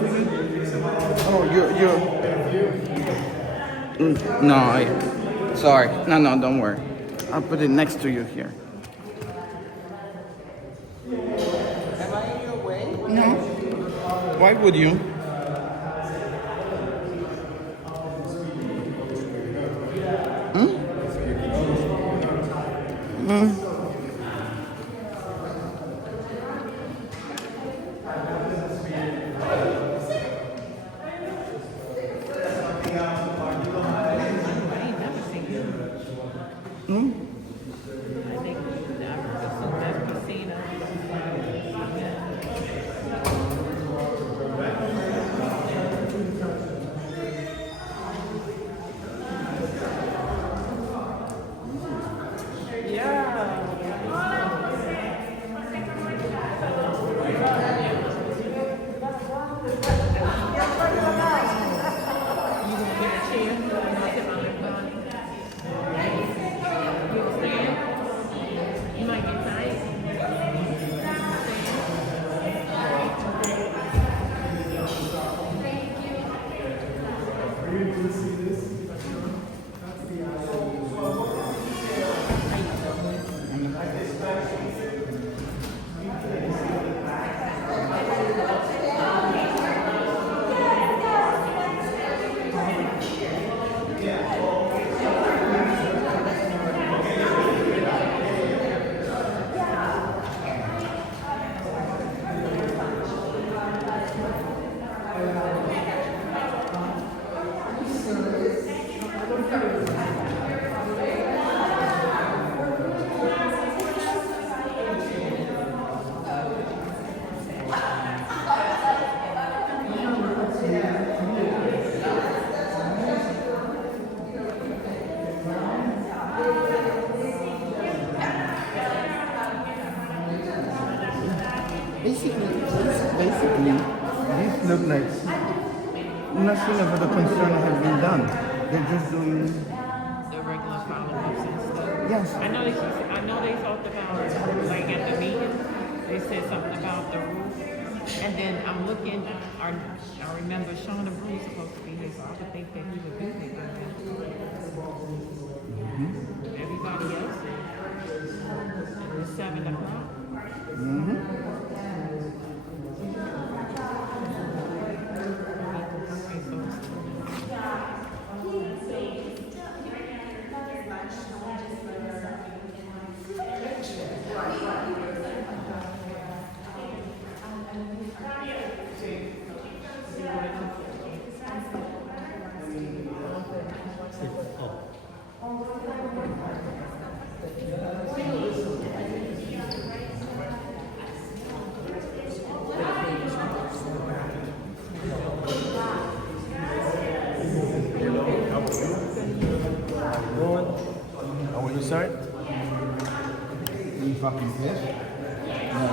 to you? Oh, no, sorry. No, don't worry. I'll put it next to you here. Am I in your way? No. Why would you? Basically, these look like nothing of the concern has been done. They're just doing the regular follow-ups and stuff. yes. I know they talked about, like at the meeting, they said something about the roof. And then I'm looking, I remember Sheun Abreu was supposed to be here, so I would think that he would be here. Everybody else is 7 o'clock. How will you start? You fucking pissed? No,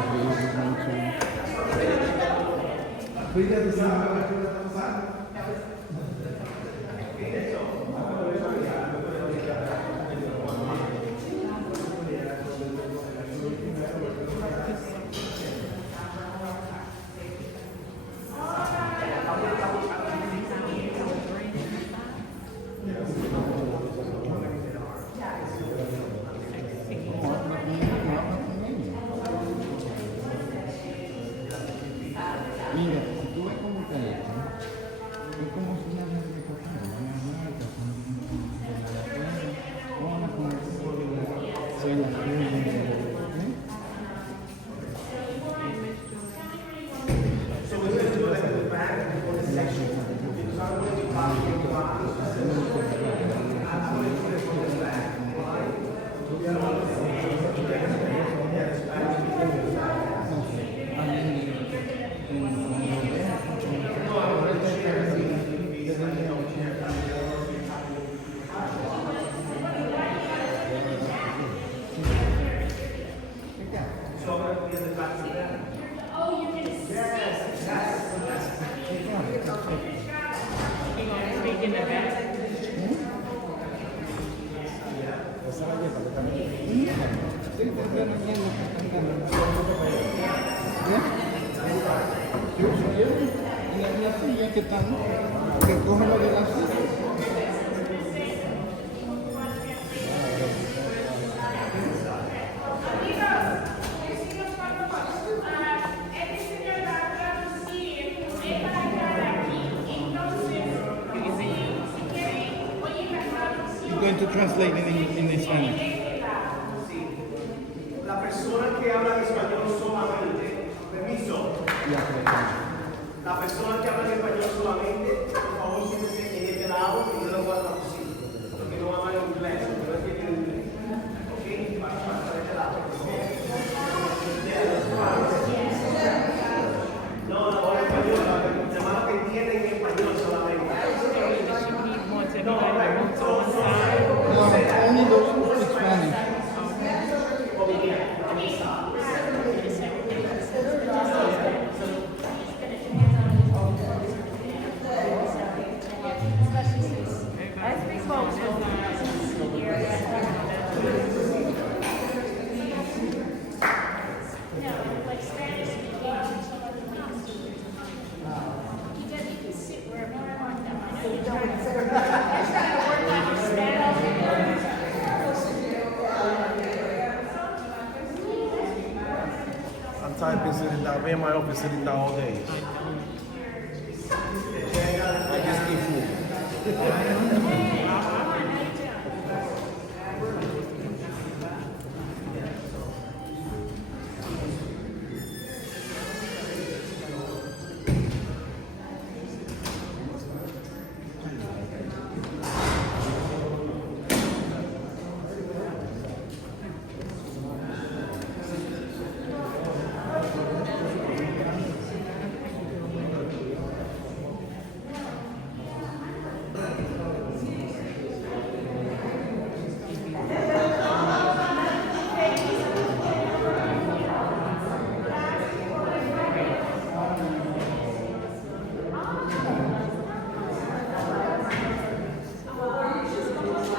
mira, si tú ves cómo está hecho, es como si una gente que tocara, una marca con y ya que están, que cogen lo de las You're going to translate in Spanish. La persona que habla español solamente, permiso, la persona que habla español solamente, por favor, siéntese en este lado y no lo voy a traducir, porque no hablan inglés, no entienden inglés. ¿Ok? Para este lado. No, no, habla español, los hermanos que entienden español solamente. He wants everybody to move to one side. No, only those who speak Spanish. I'm typing sitting down. I've been in my office sitting down all day. I just eat food.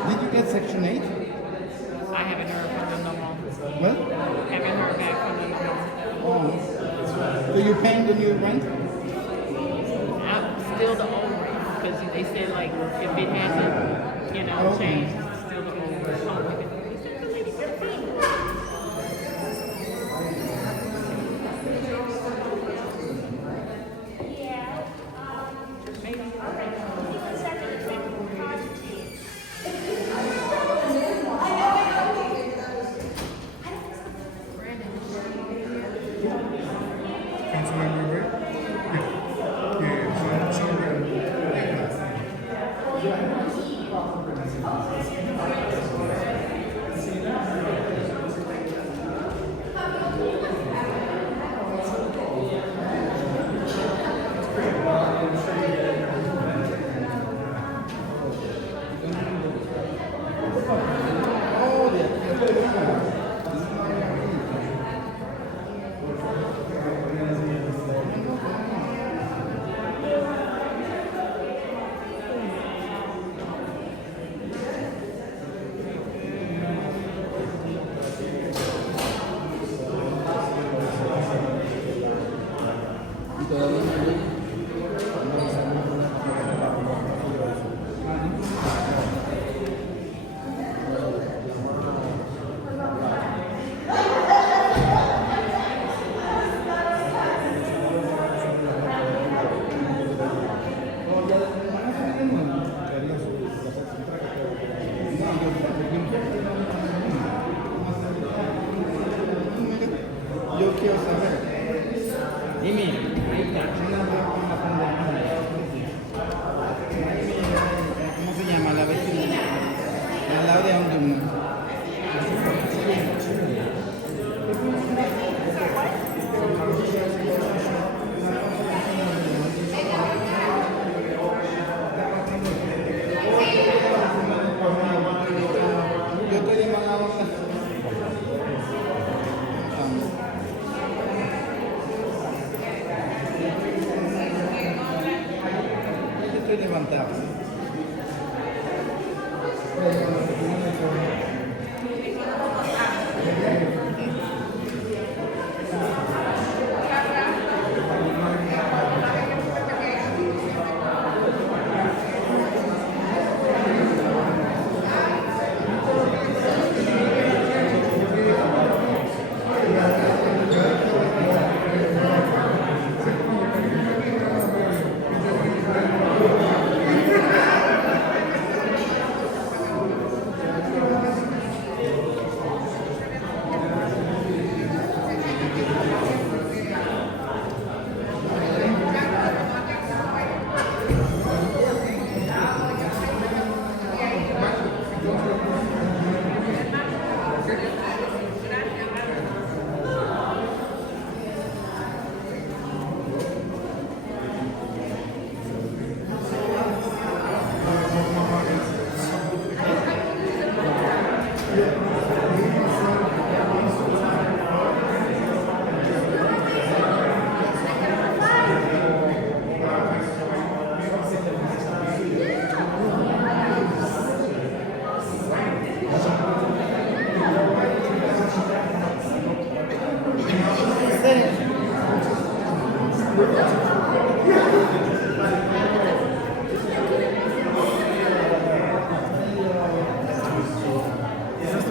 Did you get Section 8? I haven't heard from them no more. What? Haven't heard back from them no more. Oh. So you're paying the new rent? I'm still the old rate because they said like if it hasn't, changed, it's still the old rate. Oh, look at that. He said the lady 15. Councilmember Abreu? Yeah, Sheun Abreu.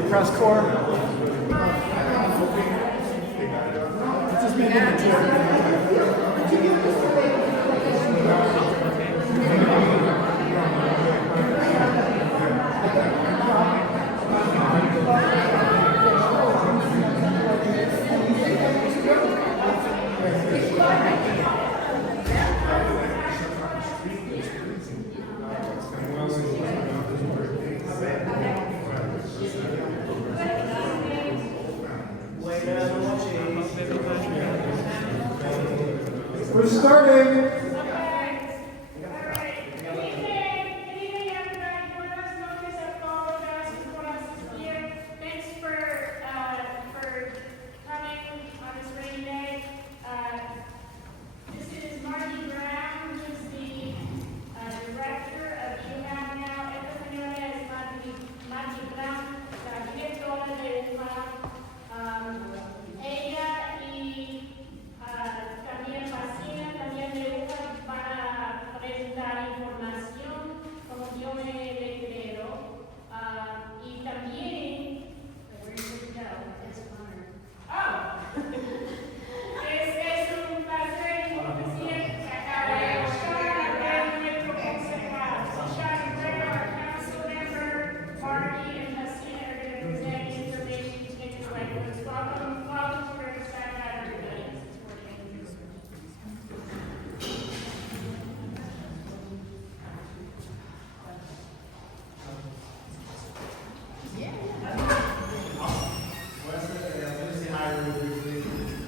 press corps. It's just being We're starting.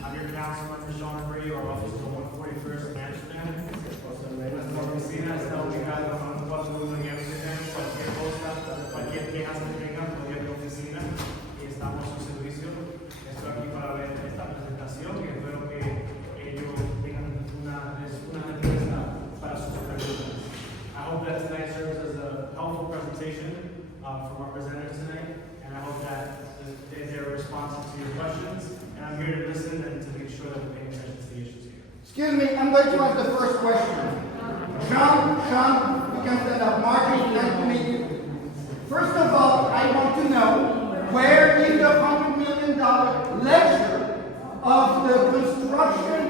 I'm your councilman, Sheun Abreu, our office is on 141st and Amsterdam. Nuestra oficina está ubicada en 141 en Amsterdam. Cualquier cosa, cualquier queja que tengan, puede ir a mi oficina y estamos a su servicio. Estoy aquí para ver esta presentación y espero que ellos tengan una respuesta para sus preguntas. I hope that tonight serves as a helpful presentation from our presenters tonight, and I hope that there are responses to your questions. And I'm here to listen and to make sure that we're paying attention to the issues here. Excuse me, I'm going to ask the first question. Sheun, you can stand up. Margie, nice to meet you. First of all, I want to know, where is the $100 million ledger of the construction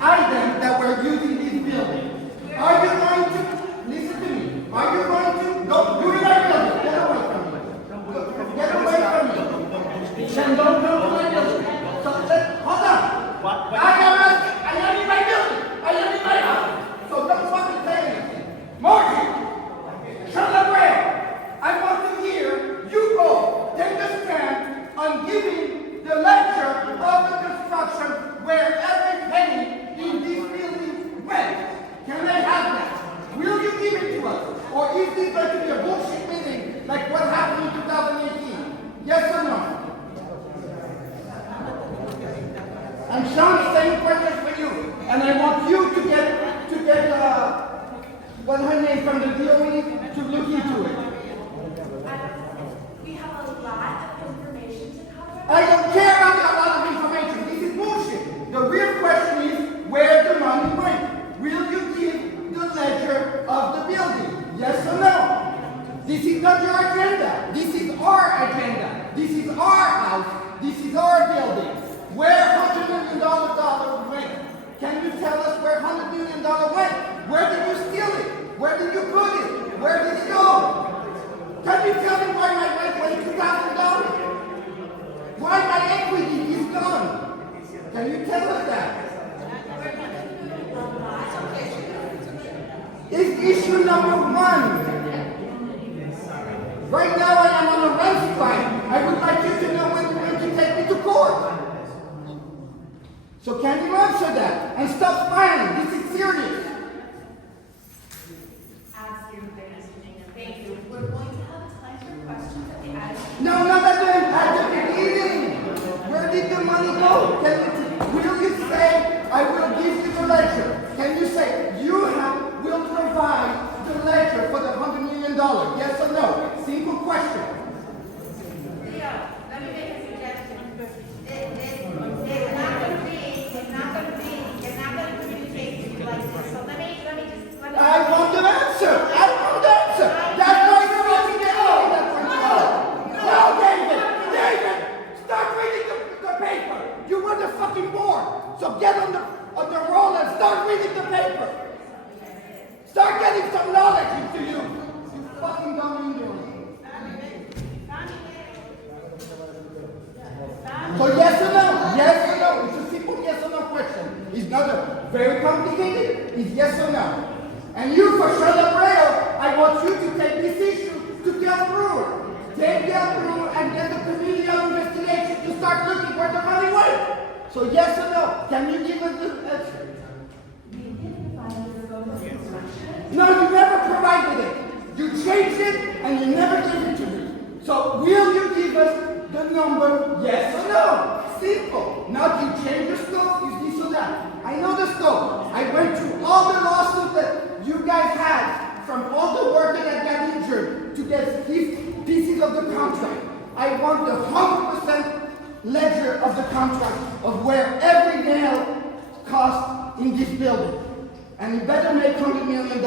items that we're using this building? Are you going to, listen to me, are you going to, don't do it like building, get away from me. Get away from me. And don't come to my building. So, hold on. I am in my building. I am in my house. So don't fucking say anything. Margie, Sheun Abreu, I want to hear you go take a stand on giving the lecture of the construction where every penny in this building went. Can I have that? Will you give it to us? Or is this going to be a bullshit meeting like what happened in 2018? Yes or no? And Sheun, same question for you. And I want you to get what's her name from the DOE to look into it. We have a lot of information to cover. I don't care about a lot of information. This is bullshit. The real question is where the money went. Will you give the ledger of the building? Yes or no? This is not your agenda. This is our agenda. This is our house. This is our building. Where $100 million went? Can you tell us where $100 million went? Where did you steal it? Where did you put it? Where did it go? Can you tell me why my rent went $2,000? Why my equity is gone? Can you tell us that? It's issue number one. Right now I am on a rent strike. I would like you to know when you're going to take me to court. So can you answer that? And stop smiling. This is serious. Absolutely, Mr. Jacob. Thank you. We're going to have time for questions at the end. No, not at the beginning. Where did the money go? Will you say, I will give you the ledger? Can you say, UHAB will provide the ledger for the $100 million? Yes or no? Simple question. Leo, let me make a suggestion. It's not going to communicate like this. So get on the roll and start reading the paper. Start getting some knowledge into you. You fucking dumb Indians. So yes or no? Yes or no? It's a simple yes or no question. It's not a very complicated. It's yes or no. And you, for Sheun Abreu, I want you to take this issue to Del Brewer. Take Del Brewer and get the community investigation to start looking where the money went. So yes or no? Can you give us the answer? No, you never provided it. You changed it and you never gave it to me. So will you give us the number, yes or no? Simple. Not you change the scope, you this or that. I know the scope. I went through all the lawsuits that you guys had from all the workers that got injured to get these pieces of the contract. I want the 100% ledger of the contract of where every nail cost in this building. And he better make $100 million.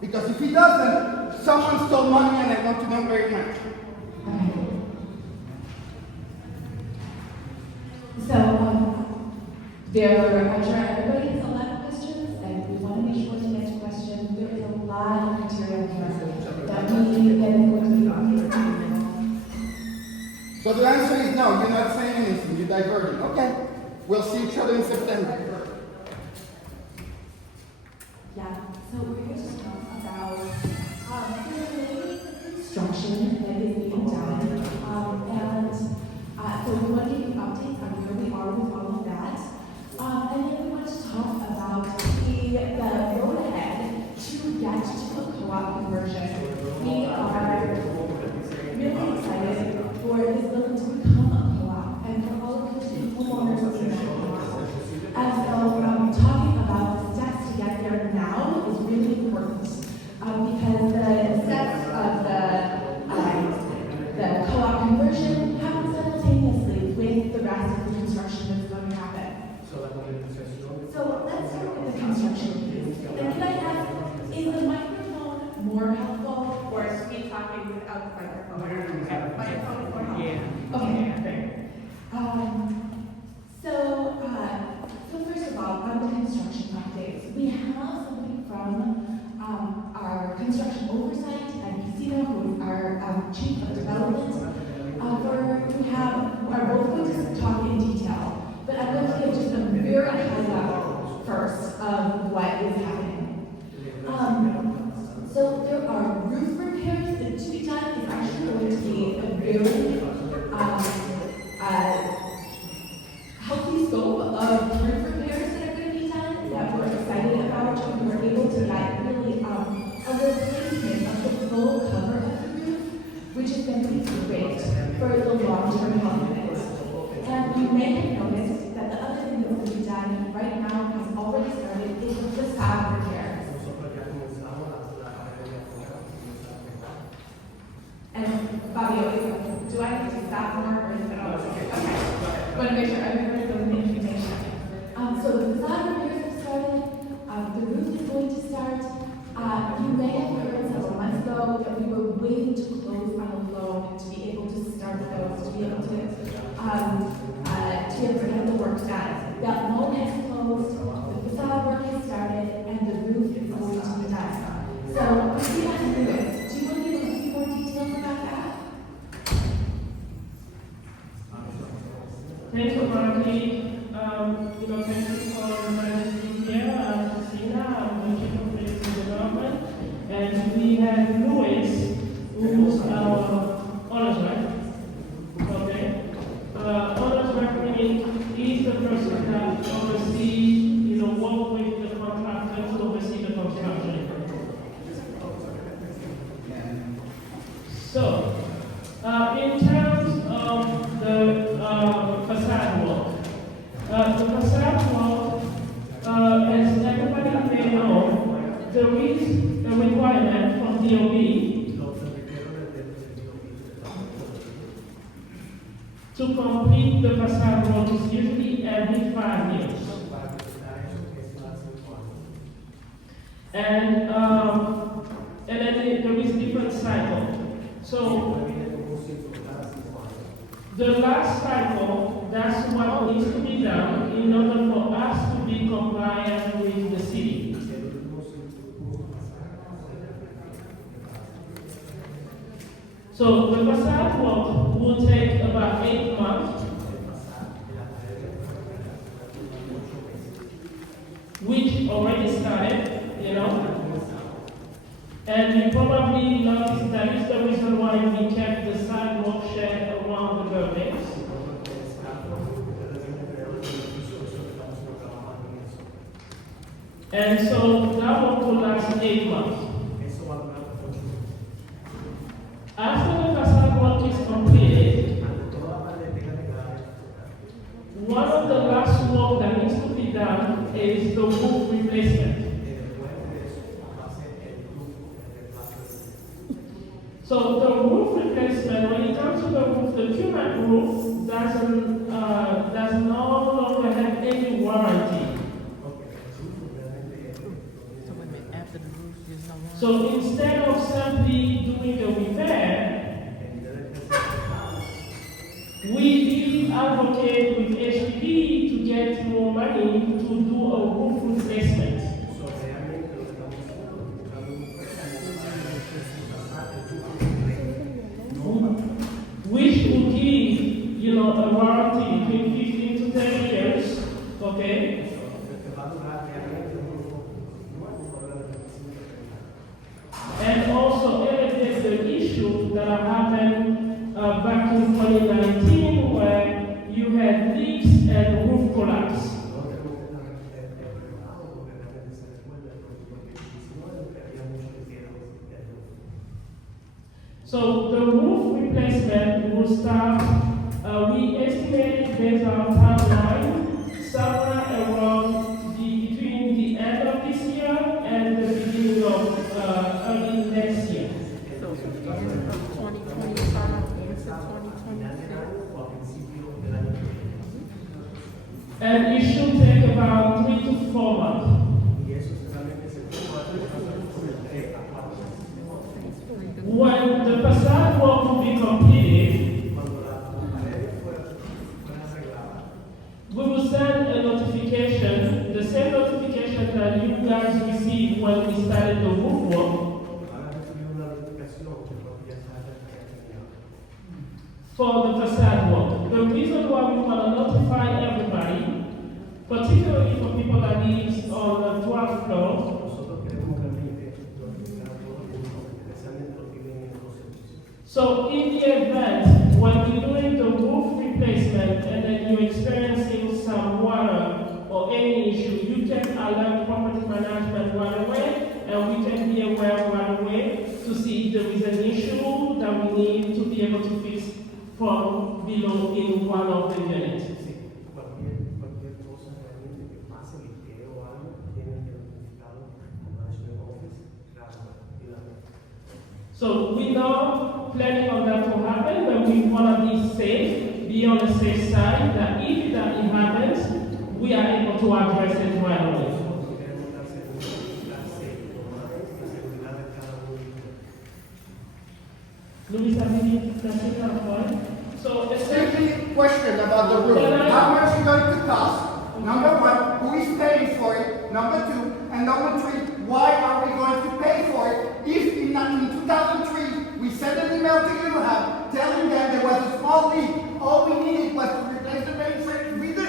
Because if he doesn't, someone stole money and I want to know very much. So, there are, I'm sure everybody has a lot of questions, and we want to be sure to get to questions. There is a lot of material here that we then going to be on. So the answer is no, you're not saying anything, you're diverting. Okay, we'll see each other in September. Yeah, so we're going to talk about construction that is being done, and so we want to give you updates on where we are with all of that, and then we want to talk about the road ahead to get to a co-op conversion. We are really excited for this building to become a co-op and for all of the homeowners in that co-op. And so talking about the steps to get there now is really important because the steps of the co-op conversion happen simultaneously with the rest of the construction that's going to happen. So let's start with the construction piece. And can I ask, is the microphone more helpful or is me talking without the microphone? Microphone more helpful? Yeah. Okay, great. So first of all, on the construction updates, we have somebody from our construction oversight and Casino, who is our chief of development. We are both going to talk in detail, but I'm going to give just a very high level first of what is happening. So there are roof repairs that to be done. It's actually going to be a very healthy scope of roof repairs that are going to be done that we're excited about. We were able to get really a replacement of the full cover of the roof, which is going to be great for the long-term health of it. And you may have noticed that the other thing that's going to be done right now has already started is the facade repairs. And Fabio, do I need to stop more or is it all okay? I want to make sure everybody knows the information. So the facade repairs have started. The roof is going to start. You may have heard several months ago that we were waiting to close on a loan to be able to start those, to be able to get the work done. That loan has closed, the facade work has started, and the roof is going to be done. So, Christina and Lewis, do you want to give a few more details about that? Thanks for Marty. Thank you for inviting me here. I'm Christina. I'm the chief of police development, and we have Louis, who's our owner's rep. Okay. Owner's rep meaning he's the person that oversees, work with the contractor to oversee the construction. So, in terms of the facade wall, as everybody may know, there is a requirement from DOB to complete the facade wall. Is usually every 5 years. And then there is different cycle. So the last cycle that's what needs to be done in order for us to be compliant with the city. So the facade work will take about 8 months, which already started, you know. And you probably noticed that is the reason why we kept the sidewalk shed around the buildings. And so that work will last 8 months. After the facade work is completed, one of the last work that needs to be done is the roof replacement. So the roof replacement, when it comes to the roof, the current roof does no longer have any warranty. So instead of simply doing the repair, we did advocate with HPP to get more money to do a roof replacement. Which will give, you know, a warranty between 15 to 10 years, okay? And also elevate the issue that happened back in 2019 where you had leaks and roof collapse. So the roof replacement will start, we estimate based on timeline, somewhere around between the end of this year and the beginning of early next year. So from the end of 2025 into 2026. And it should take about 3 to 4 months. When the facade work will be completed, we will send a notification, the same notification that you guys received when we started the roof work, for the facade work. The reason why we want to notify everybody, particularly for people that live on the 12th floor, so in the event when you're doing the roof replacement and then you're experiencing some water or any issue, you can alert property management right away, and we can be aware right away to see if there is an issue that we need to be able to fix from below in one of the units. So we know planning on that to happen, but we want to be safe, be on the safe side, that if that it happens, we are able to address it right away. Luis, that's it, point. So essentially, Simply question about the roof. How much is it going to cost? Number one, who is paying for it? Number two, and number three, why are we going to pay for it if in 2003 we sent an email to UHAB telling them there was a small leak, all we needed was to replace the mainframe with the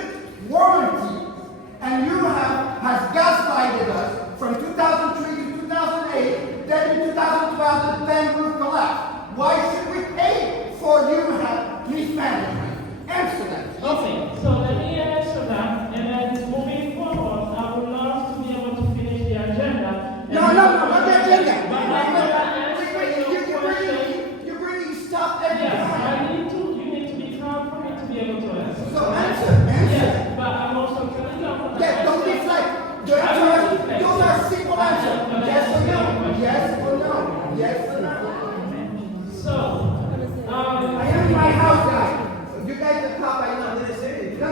warranty, and UHAB has gaslighted us from 2003 to 2008, then in 2012 the then roof collapsed. Why should we pay for UHAB mismanagement? Answer that. okay, so let me answer that, and then moving forward, I would love to be able to finish the agenda. No, not the agenda. But I'm gonna answer your question. You're bringing stuff every Yes, time. you need to be calm for me to be able to answer. So answer. Yes, but I'm also telling you. Yeah, don't deflect. Those are simple answers. Yes or no? Yes or no? Yes or no? So, I am my house guy. You guys are top, I know. No,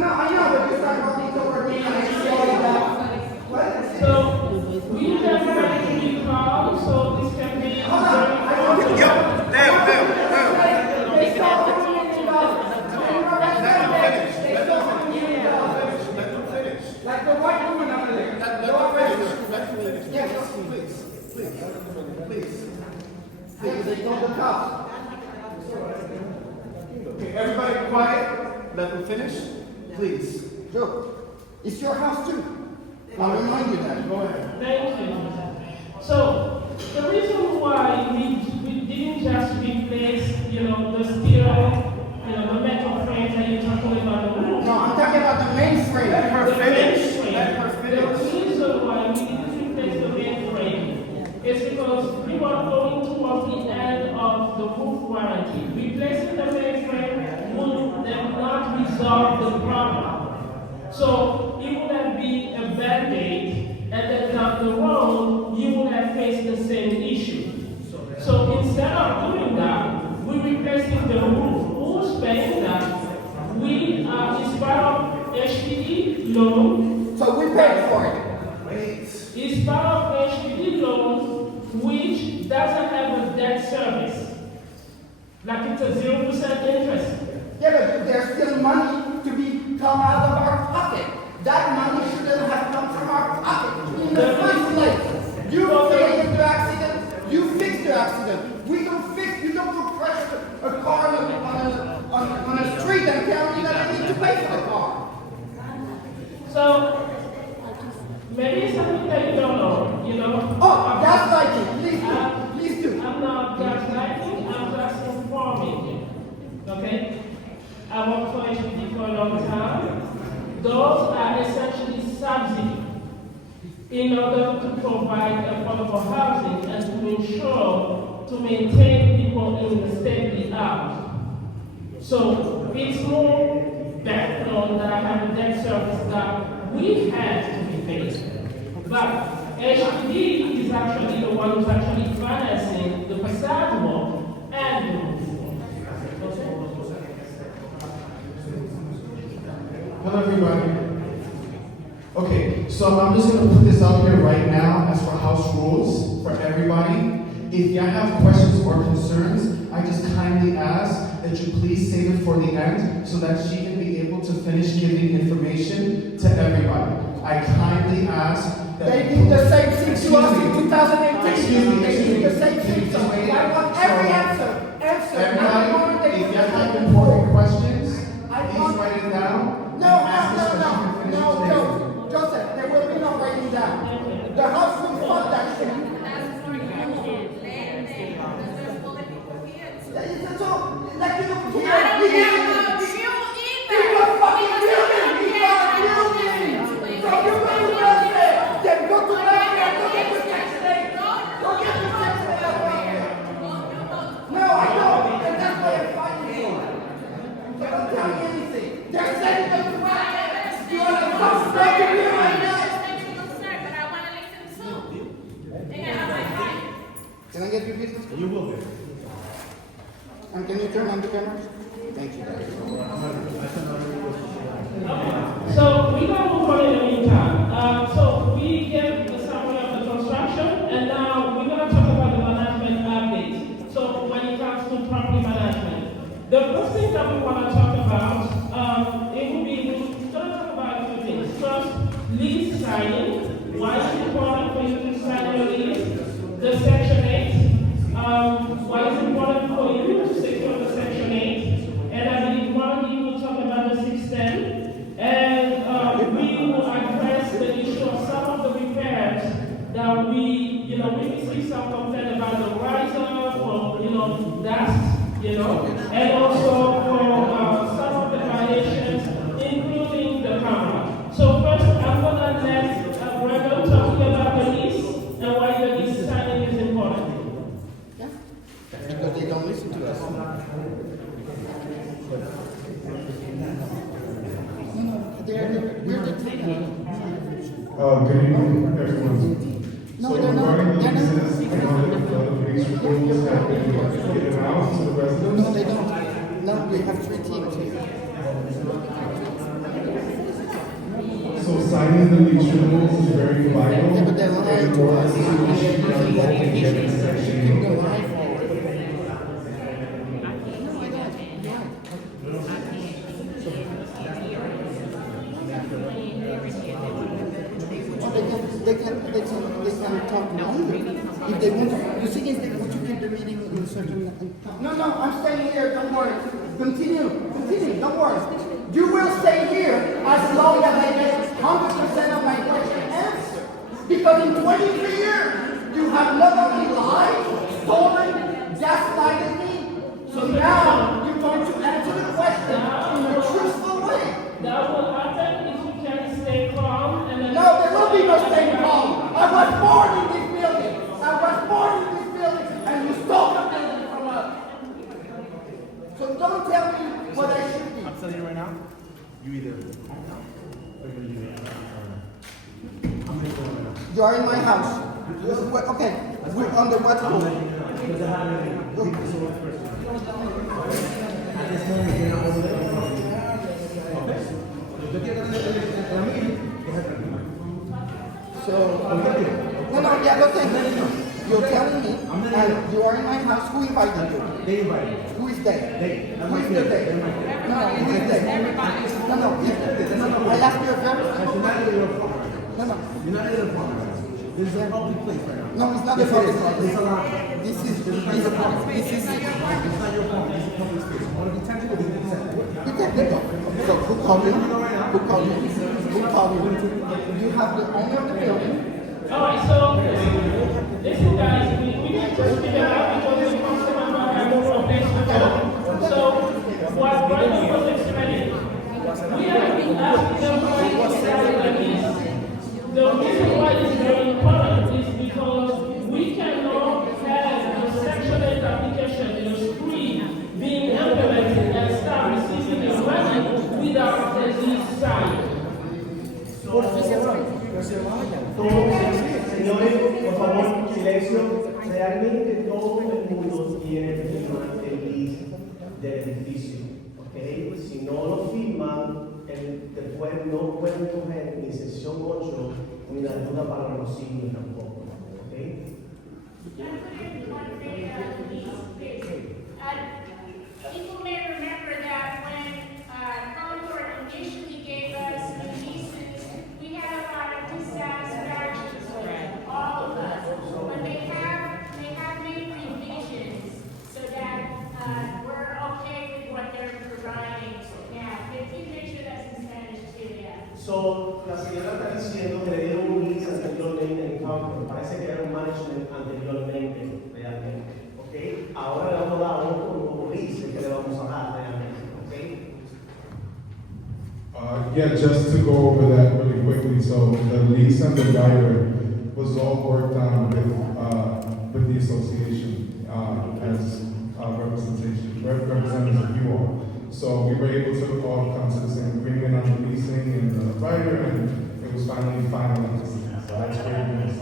on the top. Okay, everybody quiet. Let them finish, please. Joe, it's your house too. I'll remind you that. Go ahead. Thank you. So, the reason why we didn't just replace, the steel, the metal frames that you're talking about the roof. No, I'm talking about the mainframe. Let her The finish. mainframe. Let her The finish. reason why we didn't replace the mainframe is because we were going towards the end of the roof warranty. Replacing the mainframe would then not resolve the problem. So it would have been a band-aid, and then down the road, you would have faced the same issue. So instead of doing that, we're replacing the roof. Who's paying that? We are, it's part of HPD loan. So we paid for it. It's part of HPD loan, which doesn't have a debt service. Like it's a 0% interest. Yeah, but there's still money to be come out of our pocket. That money shouldn't have come from our pocket in the first place. You created the accident, you fixed the accident. We don't fix, you don't put pressure a car on a street and tell me that I need to pay for the car. So, maybe it's something that you don't know, Oh, that's like it. Please do. Please do. I'm not gaslighting, I'm just informing you. Okay? I worked for HPD for a long time. Those are essentially subsidies in order to provide affordable housing and to ensure to maintain people in the state we are. So it's more background that I have a debt service that we had to be paid. But HPD is actually the one who's actually financing the facade work and the roof work. Hello, everybody. Okay, so I'm just going to put this out here right now as for house rules for everybody. If you have questions or concerns, I just kindly ask that you please save it for the end so that she can be able to finish giving information to everybody. I kindly ask that... They did the same thing to us in 2018. Excuse me. They did the same thing. So I want every answer. Everybody, if you have important questions, please write it down. No, Joseph, there will be no writing down. The house will fund that shit. That's all. Like, you know, So you're going to welfare. Then go to welfare. Go get the tax rate. Go get the tax rate. No, I don't. And that's what I'm fighting for. So don't tell me anything. They're sending them to welfare. You want to come straight to me right now? Can I get your business? You will be. And can you turn on the cameras? Thank you, guys. So we're going to move on in the meantime. So we get the summary of the construction, and now we're going to talk about the management update. So when it comes to property management, the first thing that we want to talk about, it will be, we're going to talk about a few things. First, lease signing. Why is it important for you to sign your lease? The Section 8. Why is it important for you to secure the Section 8? And I believe one of you will talk about the 610. And we will address the issue of some of the repairs that we receive some complaint about the riser for, dust, and also for some of the violations, including the camera. So first, I'm going to let Reverend talk about the lease and why the lease signing is important. Because they don't listen to us. We're the tenant. Good evening, everyone. So regarding the leases, the lease renewals have been given out to the residents. No, they don't. No, we have 3 teams here. So signing the lease renewals is very vital. Yeah, but they're lying to us. You can go live forward. They can talk longer. If they want to, the thing is, they want to get the meeting No, I'm staying here, don't worry. Continue, don't worry. You will stay here as long as I get 100% of my question answered. Because in 23 years, you have not only lied, stolen, gaslighted me. So now, you're going to answer the question in a truthful way. That will happen if you can stay calm and then... No, there will be no staying calm. I was born in this building, and you stole the building from us. So don't tell me what I should be. I'm telling you right now, you either calm down or you're gonna leave it. I'm gonna go right now. You are in my house. Okay, we're on the what floor? Because I have at this moment, you're not over there. So, you're telling me, and you are in my house, who invited you? They invited me. Who is they? Who is the they? They're my kids. No, who is they? No, I asked you a very simple question. No. You're not in the apartment. This is a public place right now. No, it's not a public place. It's a lot. This is It's not your apartment. It's not your apartment. It's a public space. I want to be technical. We can set it. So who called you? Who called you? You have the owner of the building. Alright, so listen guys, we need to speed it up because the customer might have more place to go. So while Brandon was explaining, we have been asking them why it's started like this. The reason why it's very important is because we cannot have the Section 8 application in the street being implemented and start receiving the money without the lease signed. Señores, por favor, silencio. Realmente todo el mundo tiene que firmar el lease del edificio, ¿ok? Si no lo firman, después no pueden coger ni sesión 8 ni la ayuda para los signos tampoco, ¿ok? People may remember that when Concord initially gave us the leases, we had a lot of dissatisfaction with all of us. But they have made revisions so that we're okay with what they're providing now. If you make sure that's in Spanish too, yeah. So, la señora está diciendo que le dieron un lease anteriormente en Concord. Parece que era un management anteriormente, realmente. ¿Ok? Ahora le vamos a dar otro nuevo lease que le vamos a dar realmente. ¿Ok? Yeah, just to go over that really quickly. So the lease and the rider was all worked on with the association as representatives of you all. So we were able to all come to the same agreement on the leasing and the rider, and it was finally finalized. So that's great news.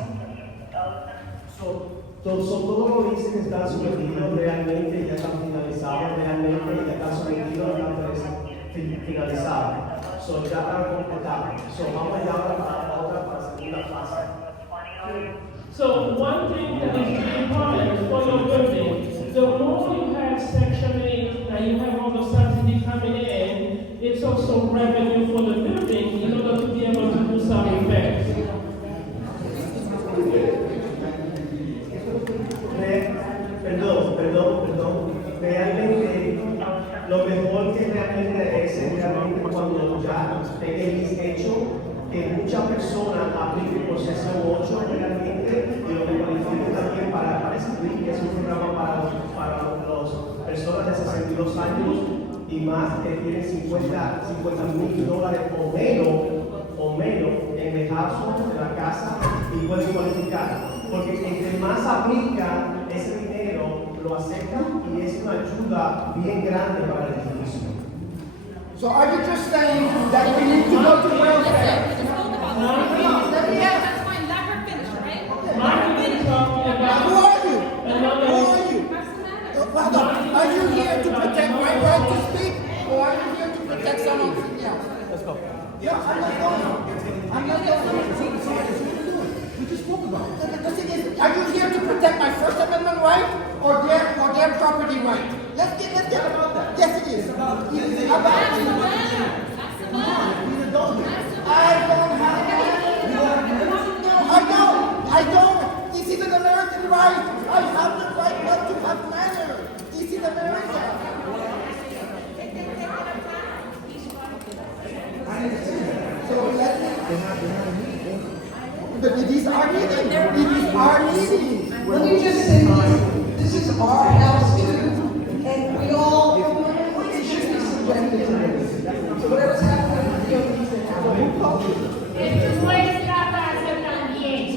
Son todos los leases que están sometidos realmente, ya están finalizados realmente, ya están sometidos, ya están finalizados. So ya están completados. So vamos allá ahora para la otra, para la segunda fase. So one thing that is really important for your building, the more you have Section 8 and you have all the subsidy coming in, it's also revenue for the building in order to be able to do some repairs. Perdón. Realmente, lo mejor que realmente es realmente cuando ya tenga el lease hecho, que muchas personas apliquen por sesión 8 realmente, y lo que cualifique también para ese PRI, que es un programa para las personas de 62 años y más que tienen $50,000 o menos en el house de la casa y pueden cualificar. Porque entre más aplica ese dinero, lo aceptan y es una ayuda bien grande para el edificio. So are you just saying that we need to go to welfare? That's fine, let her finish, right? Who are you? Hold on. Are you here to protect my right to speak, or are you here to protect someone else? Let's go. Yeah, I'm not going. We just spoke about it. The thing is, are you here to protect my First Amendment right or their property right? Let's get about that. Yes, it is. It's about That's the I don't. This is an American right. I have the right not to have land. It is our meeting. It is our meeting. Let me just say this is our house too, and we all, it should be subjected to this. So whatever's happening with the needs to happen. Esto no es la casa también.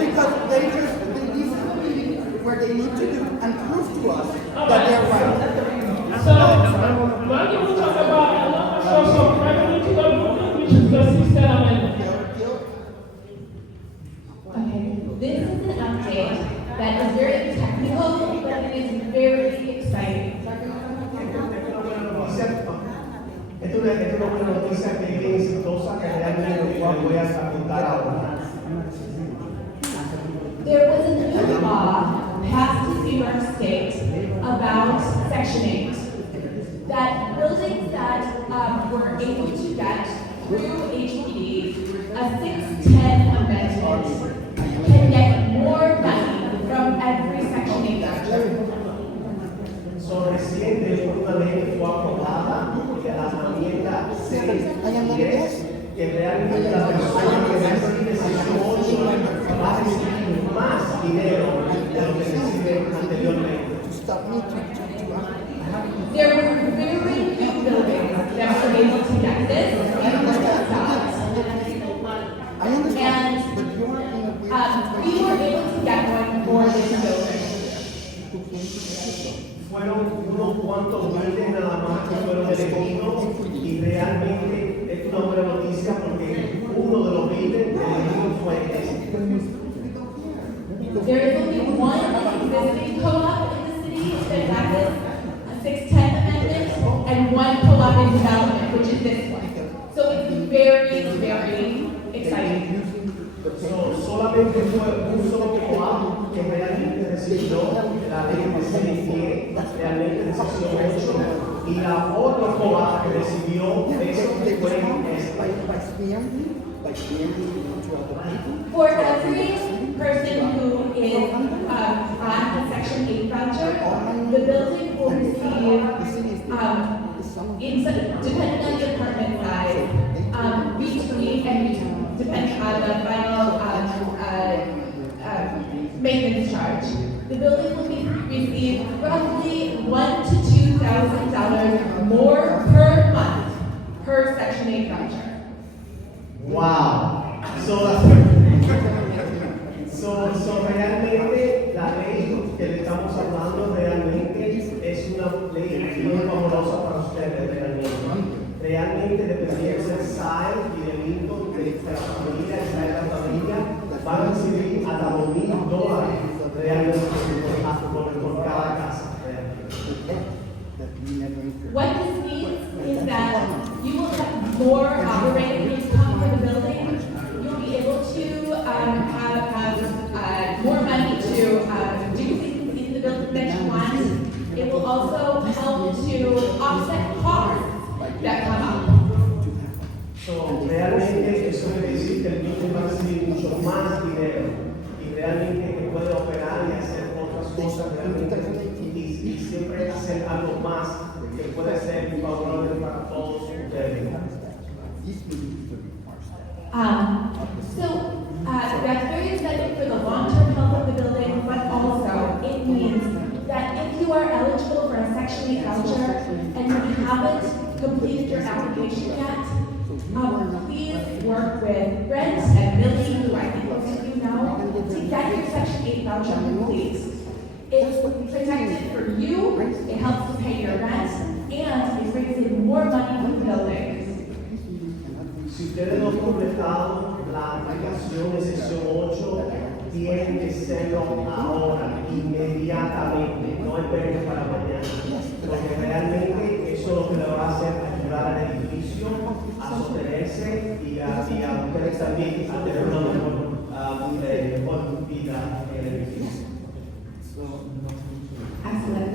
Because they just, these are the meetings where they need to do and prove to us that they're right. So, when you talk about another source of revenue to the movement, which is the system amendment. Okay, this is an update that is very technical, but it is very exciting. Esto es una buena noticia que es bien exitosa que realmente le voy a contar ahora. There was a new law passed in New York State about Section 8, that buildings that were able to get through HPD a 610 amendment can get more money from every Section 8 voucher. So, reciente una ley que fue aprobada de la enmienda 610 que realmente la persona que recibe Sección 8 va a recibir más dinero de lo que recibe anteriormente. There were very few buildings that were able to get this, and we were able to get one for this building. Fueron unos cuantos miles nada más que fueron elegidos y realmente es una buena noticia porque uno de los miles elegidos fue este. There is only one existing co-op in the city that got this, a 610 amendment, and one co-op in development, which is this one. So it's very, very exciting. Solamente fue un solo co-op que realmente recibió la ley de CNT, realmente de sección 8, y la otra co-op que recibió eso fue For every person who is on the Section 8 voucher, the building will receive, depending on the apartment size, between and depending on the final maintenance charge, the building will receive roughly $1,000 to $2,000 more per month per Section 8 voucher. Wow. So realmente la ley que le estamos hablando realmente es una ley muy fabulosa para ustedes realmente. Realmente dependiendo del SAE y del income de la familia, el SAE de la familia, van a recibir hasta $2,000 realmente por cada casa. What this means is that you will have more operating income for the building. You'll be able to have more money to do things in the building that you want. It will also help to offset costs that come up. So, realmente eso quiere decir que el niño va a recibir mucho más dinero y realmente que puede operar y hacer otras cosas realmente y siempre hacer algo más que puede ser favorable para todos ustedes. That's very exciting for the long-term health of the building, but also it means that if you are eligible for a Section 8 voucher and you haven't completed your application yet, please work with Brent and Millie, who I think most of you know, to get your Section 8 voucher complete. It's protected for you, it helps to pay your rent, and it brings in more money for the building. Si ustedes no han completado la aplicación de sección 8, tienen que hacerlo ahora, inmediatamente, no esperen para mañana. Porque realmente eso es lo que le va a hacer ayudar al edificio a sostenerse y a ustedes también a tener una mejor vida en el edificio. Excellent.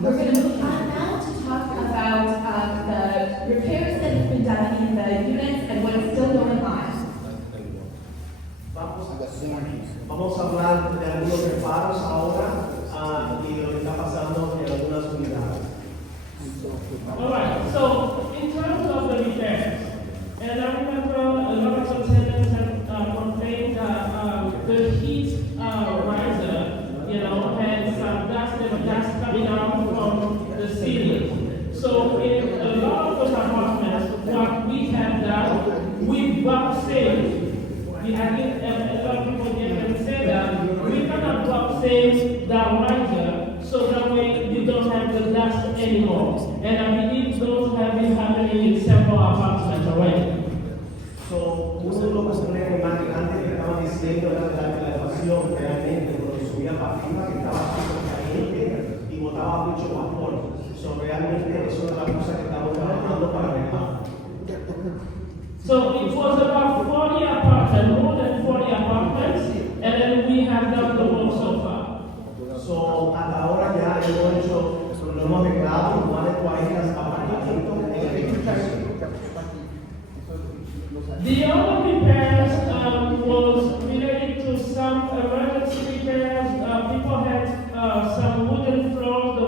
We're going to move on now to talk about the repairs that have been done in the units and what is still going on. Vamos a hablar de algunos reparos ahora y lo que está pasando en algunas unidades. All right, so in terms of the repairs, and I remember a lot of the tenants had complained that the heat riser, had some dust and gas coming out from the ceiling. So in a lot of those apartments, what we have done, we box saved. I think a lot of people can say that we cannot box save that riser, so that way you don't have the dust anymore. And I believe those have been happening in several apartments already. So, uno de los problemas más grandes que estaban diciendo era la calefacción, realmente, cuando subía para arriba, que estaba súper caliente y botaba mucho vapor. So, realmente, eso es la cosa que estamos trabajando para arreglar. So it was about 40 apartments, more than 40 apartments, and then we have done the work so far. So, hasta ahora ya hemos hecho, lo hemos arreglado, más de 40 apartamentos en el edificio. The other repairs was related to some emergency repairs. People had some wooden floors, the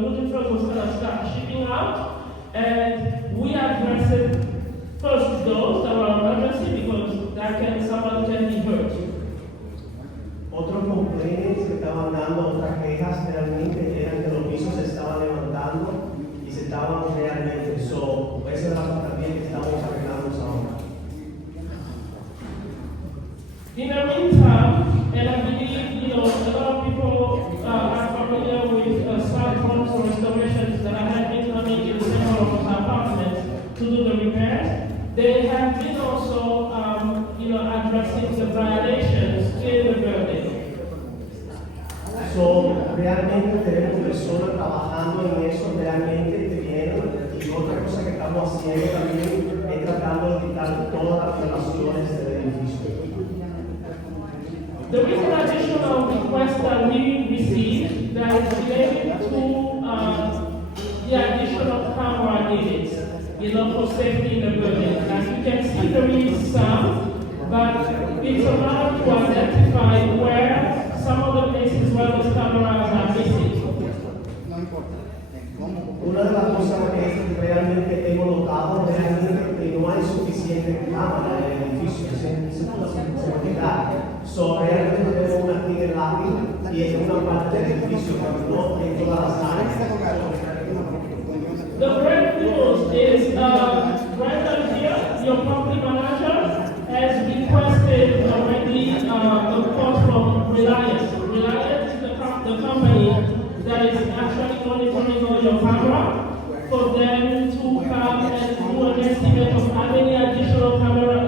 wooden floors was going to start shipping out, and we addressed first those that were emergency because someone can be hurt. Otros complaints que estaban dando, otras quejas realmente eran que los pisos se estaban levantando y se estaban realmente. So, esa es la parte también que estamos arreglando ahora. In the meantime, and I believe, a lot of people are familiar with site homes or restorations that I have been coming in several apartments to do the repairs. They have been also, addressing the violations in the building. So, realmente tenemos personas trabajando en eso, realmente que vienen. Y otra cosa que estamos haciendo también es tratando de quitar todas las violaciones del edificio. There is an additional request that we received that is related to the additional camera needed, for safety in the building. As you can see, there is some, but it's a matter to identify where some of the places where those cameras are missing. Una de las cosas que realmente hemos notado realmente que no hay suficiente cámara en el edificio, seguridad. So, realmente tenemos una aquí en lápiz y en una parte del edificio, pero no en todas las áreas. The great news is, Brandon here, your property manager, has requested already a quote from Reliance. Reliance is the company that is actually monitoring all your camera, for them to come and do an estimate of how many additional camera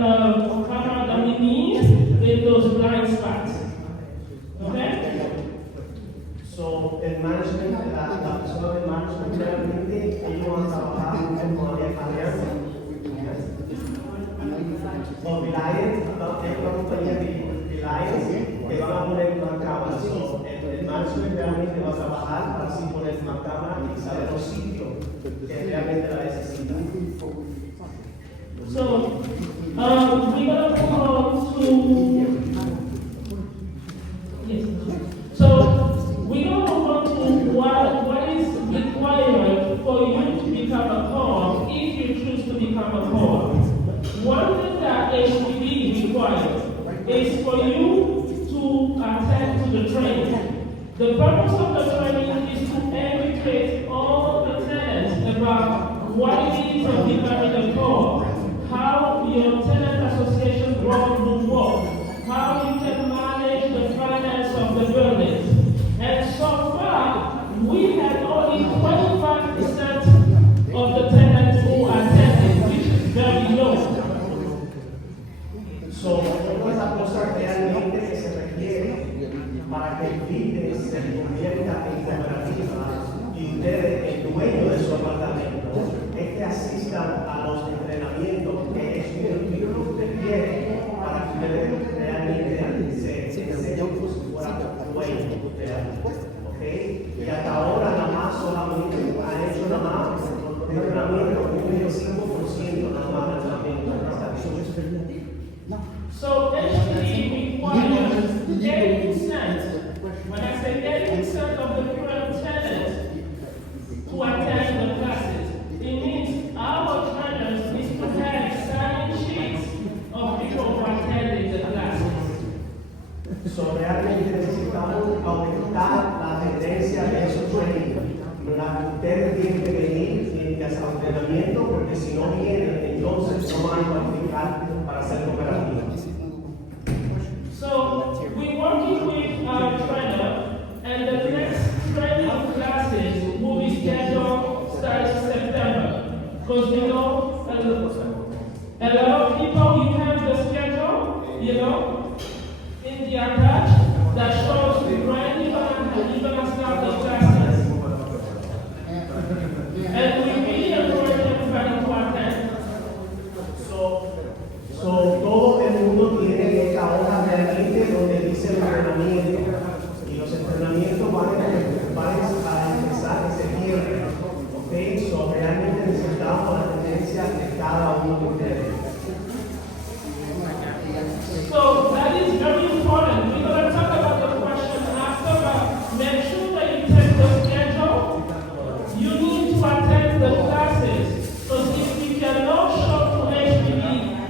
that we need in those blind spots. Okay? So, el management, la persona del management realmente ellos van a trabajar con Alejandro. O Reliance, es una compañía de Reliance que van a poner una cámara. So, el management realmente va a trabajar para así poner una cámara y saber los sitios que realmente la necesitan. So, we're going to move on to, yes. So, we're going to move on to what is required for you to become a core, if you choose to become a core. One thing that HPD requires is for you to attend to the training. The purpose of the training is to educate all the tenants about what it is of becoming a core, how your tenant association board will work, how you can manage the finance of the buildings. And so far, we had only 25% of the tenants who attended, which is very low. So, una de las cosas realmente que se requiere para que el business se convierta en cooperativa y usted, el dueño de su apartamento, esté So, realmente necesitamos aumentar la tendencia de esos training. Ustedes tienen que venir a ese entrenamiento porque si no vienen, entonces no van a cualificar para ser cooperativos. So we're working with our trainer, and the next training classes will be scheduled starting September. Because you know, a lot of people, you have the schedule, you know, in the attached that shows when you're gonna start the classes. And we really encourage everybody to attend. So, todo el mundo tiene esta hoja realmente donde dice el entrenamiento. Y los entrenamientos van a empezar en septiembre. ¿Ok? So, realmente necesitamos la tendencia de cada uno de ustedes. So that is very important. We're going to talk about the question after, but make sure that you take the schedule. You need to attend the classes. Because if you cannot show to HPD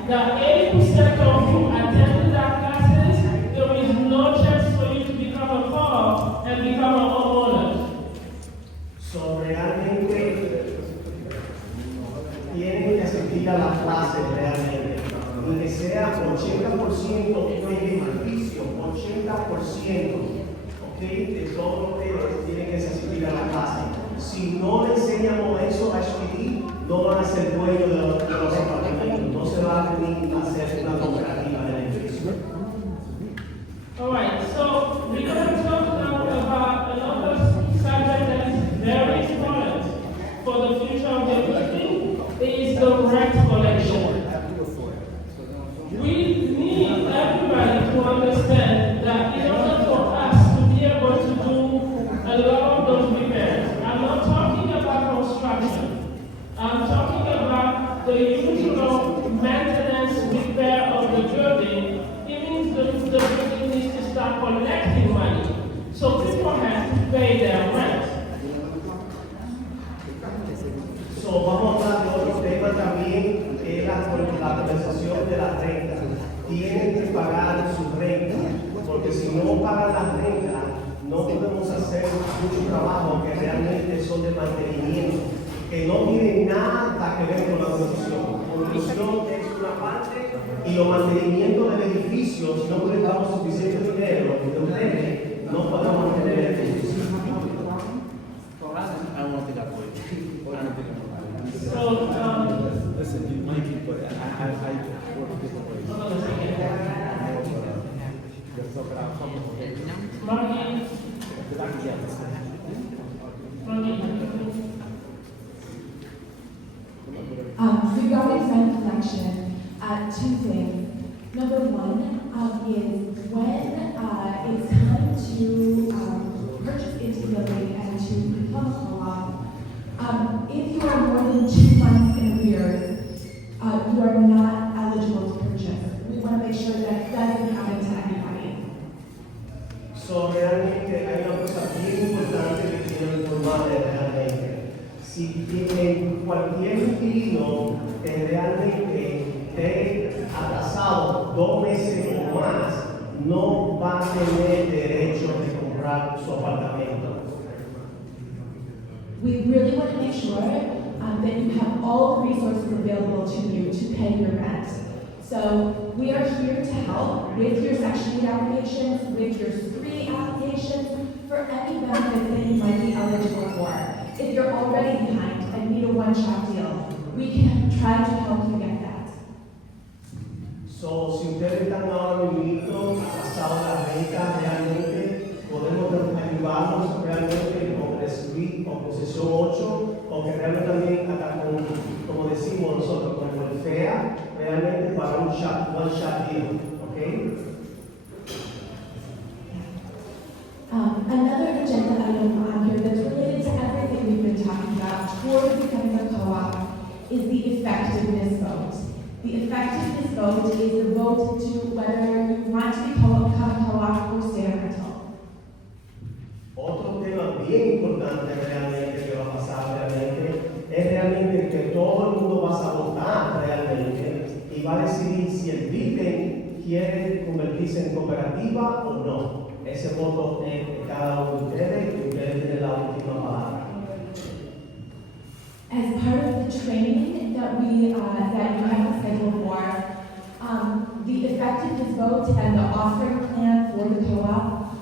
that 80% of you attended that classes, there is no chance for you to become a co-op and become a homeowner. So, realmente tienen que asistir a las clases realmente. Y que sea 80% en beneficio, 80%, ¿ok? De todos ustedes tienen que asistir a la clase. Si no le enseñamos eso a HPD, no van a ser dueños de los apartamentos, no se va a venir a hacer una cooperativa de beneficio. All right, so we're going to talk now about another subject that is very important for the future of the building, is the rent collection. We need everybody to understand that in order for us to be able to do a lot of those repairs, I'm not talking about construction. I'm talking about the usual maintenance repair of the building. It means the building needs to start collecting money. So people have to pay their rent. So, vamos a hablar de otro tema también, que es la compensación de la renta. Tienen que pagar su renta, porque si no pagan la renta, no podemos hacer mucho trabajo que realmente son de mantenimiento, que no tienen nada que ver con la construcción. La construcción es una parte y los mantenimientos del edificio, si no prestamos suficiente dinero de ustedes, no podemos mantener el edificio. I don't think I put it. So, Listen, you can put it. I work different ways. hold on a second. Margie, Regarding rent collection, two things. Number one is when it's time to purchase into the building and to become a co-op, if you are more than 2 months in arrears, you are not eligible to purchase. We want to make sure that doesn't happen to anybody. So, realmente hay una cosa bien importante que quiero informarles realmente. Si tienen cualquier inquilino que realmente esté atrasado 2 meses o más, no va a tener derecho de comprar su apartamento. We really want to make sure that you have all the resources available to you to pay your rent. So we are here to help with your Section 8 applications, with your 3 applications, for any benefits that you might be eligible for. If you're already behind and need a one-shot deal, we can try to help you get that. So, si ustedes están ahora mismo atrasados la renta, realmente podemos ayudarlos realmente con recibir o concesión 8, o que realmente también acá con, como decimos nosotros, con el FEA, realmente para un one-shot deal, ¿ok? Another agenda item on here that's related to everything we've been talking about toward becoming a co-op is the effectiveness vote. The effectiveness vote is the vote to whether you want to become a co-op or stay a rental. Otro tema bien importante realmente que va a pasar realmente es realmente que todo el mundo va a votar realmente y va a decidir si el BIPEN quiere convertir dicen cooperativa o no. Ese voto es de cada uno de ustedes y ustedes tienen la última palabra. As part of the training that we that you have scheduled for, the effectiveness vote and the offering plan for the co-op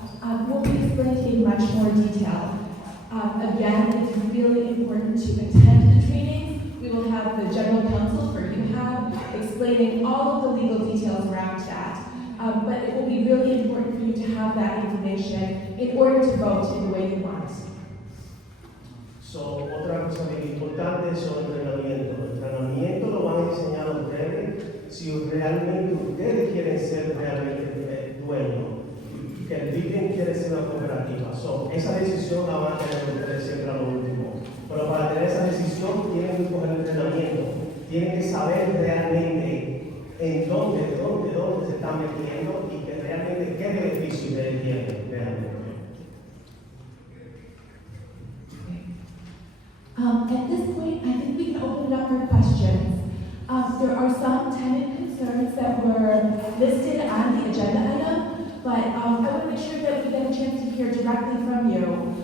will be explained in much more detail. Again, it's really important to attend the training. We will have the general counsel for UHAB explaining all of the legal details around that. But it will be really important for you to have that information in order to vote in the way you want. So, otra cosa bien importante sobre entrenamiento. El entrenamiento lo van a enseñar a ustedes si realmente ustedes quieren ser realmente dueños, que el BICEN quiere ser una cooperativa. So, esa decisión la van a tener ustedes siempre a lo último. Pero para tener esa decisión tienen que coger entrenamiento, tienen que saber realmente en dónde se están metiendo y que realmente qué beneficio ustedes tienen realmente. At this point, I think we can open it up for questions. There are some tenant concerns that were listed on the agenda item, but I want to make sure that we get a chance to hear directly from you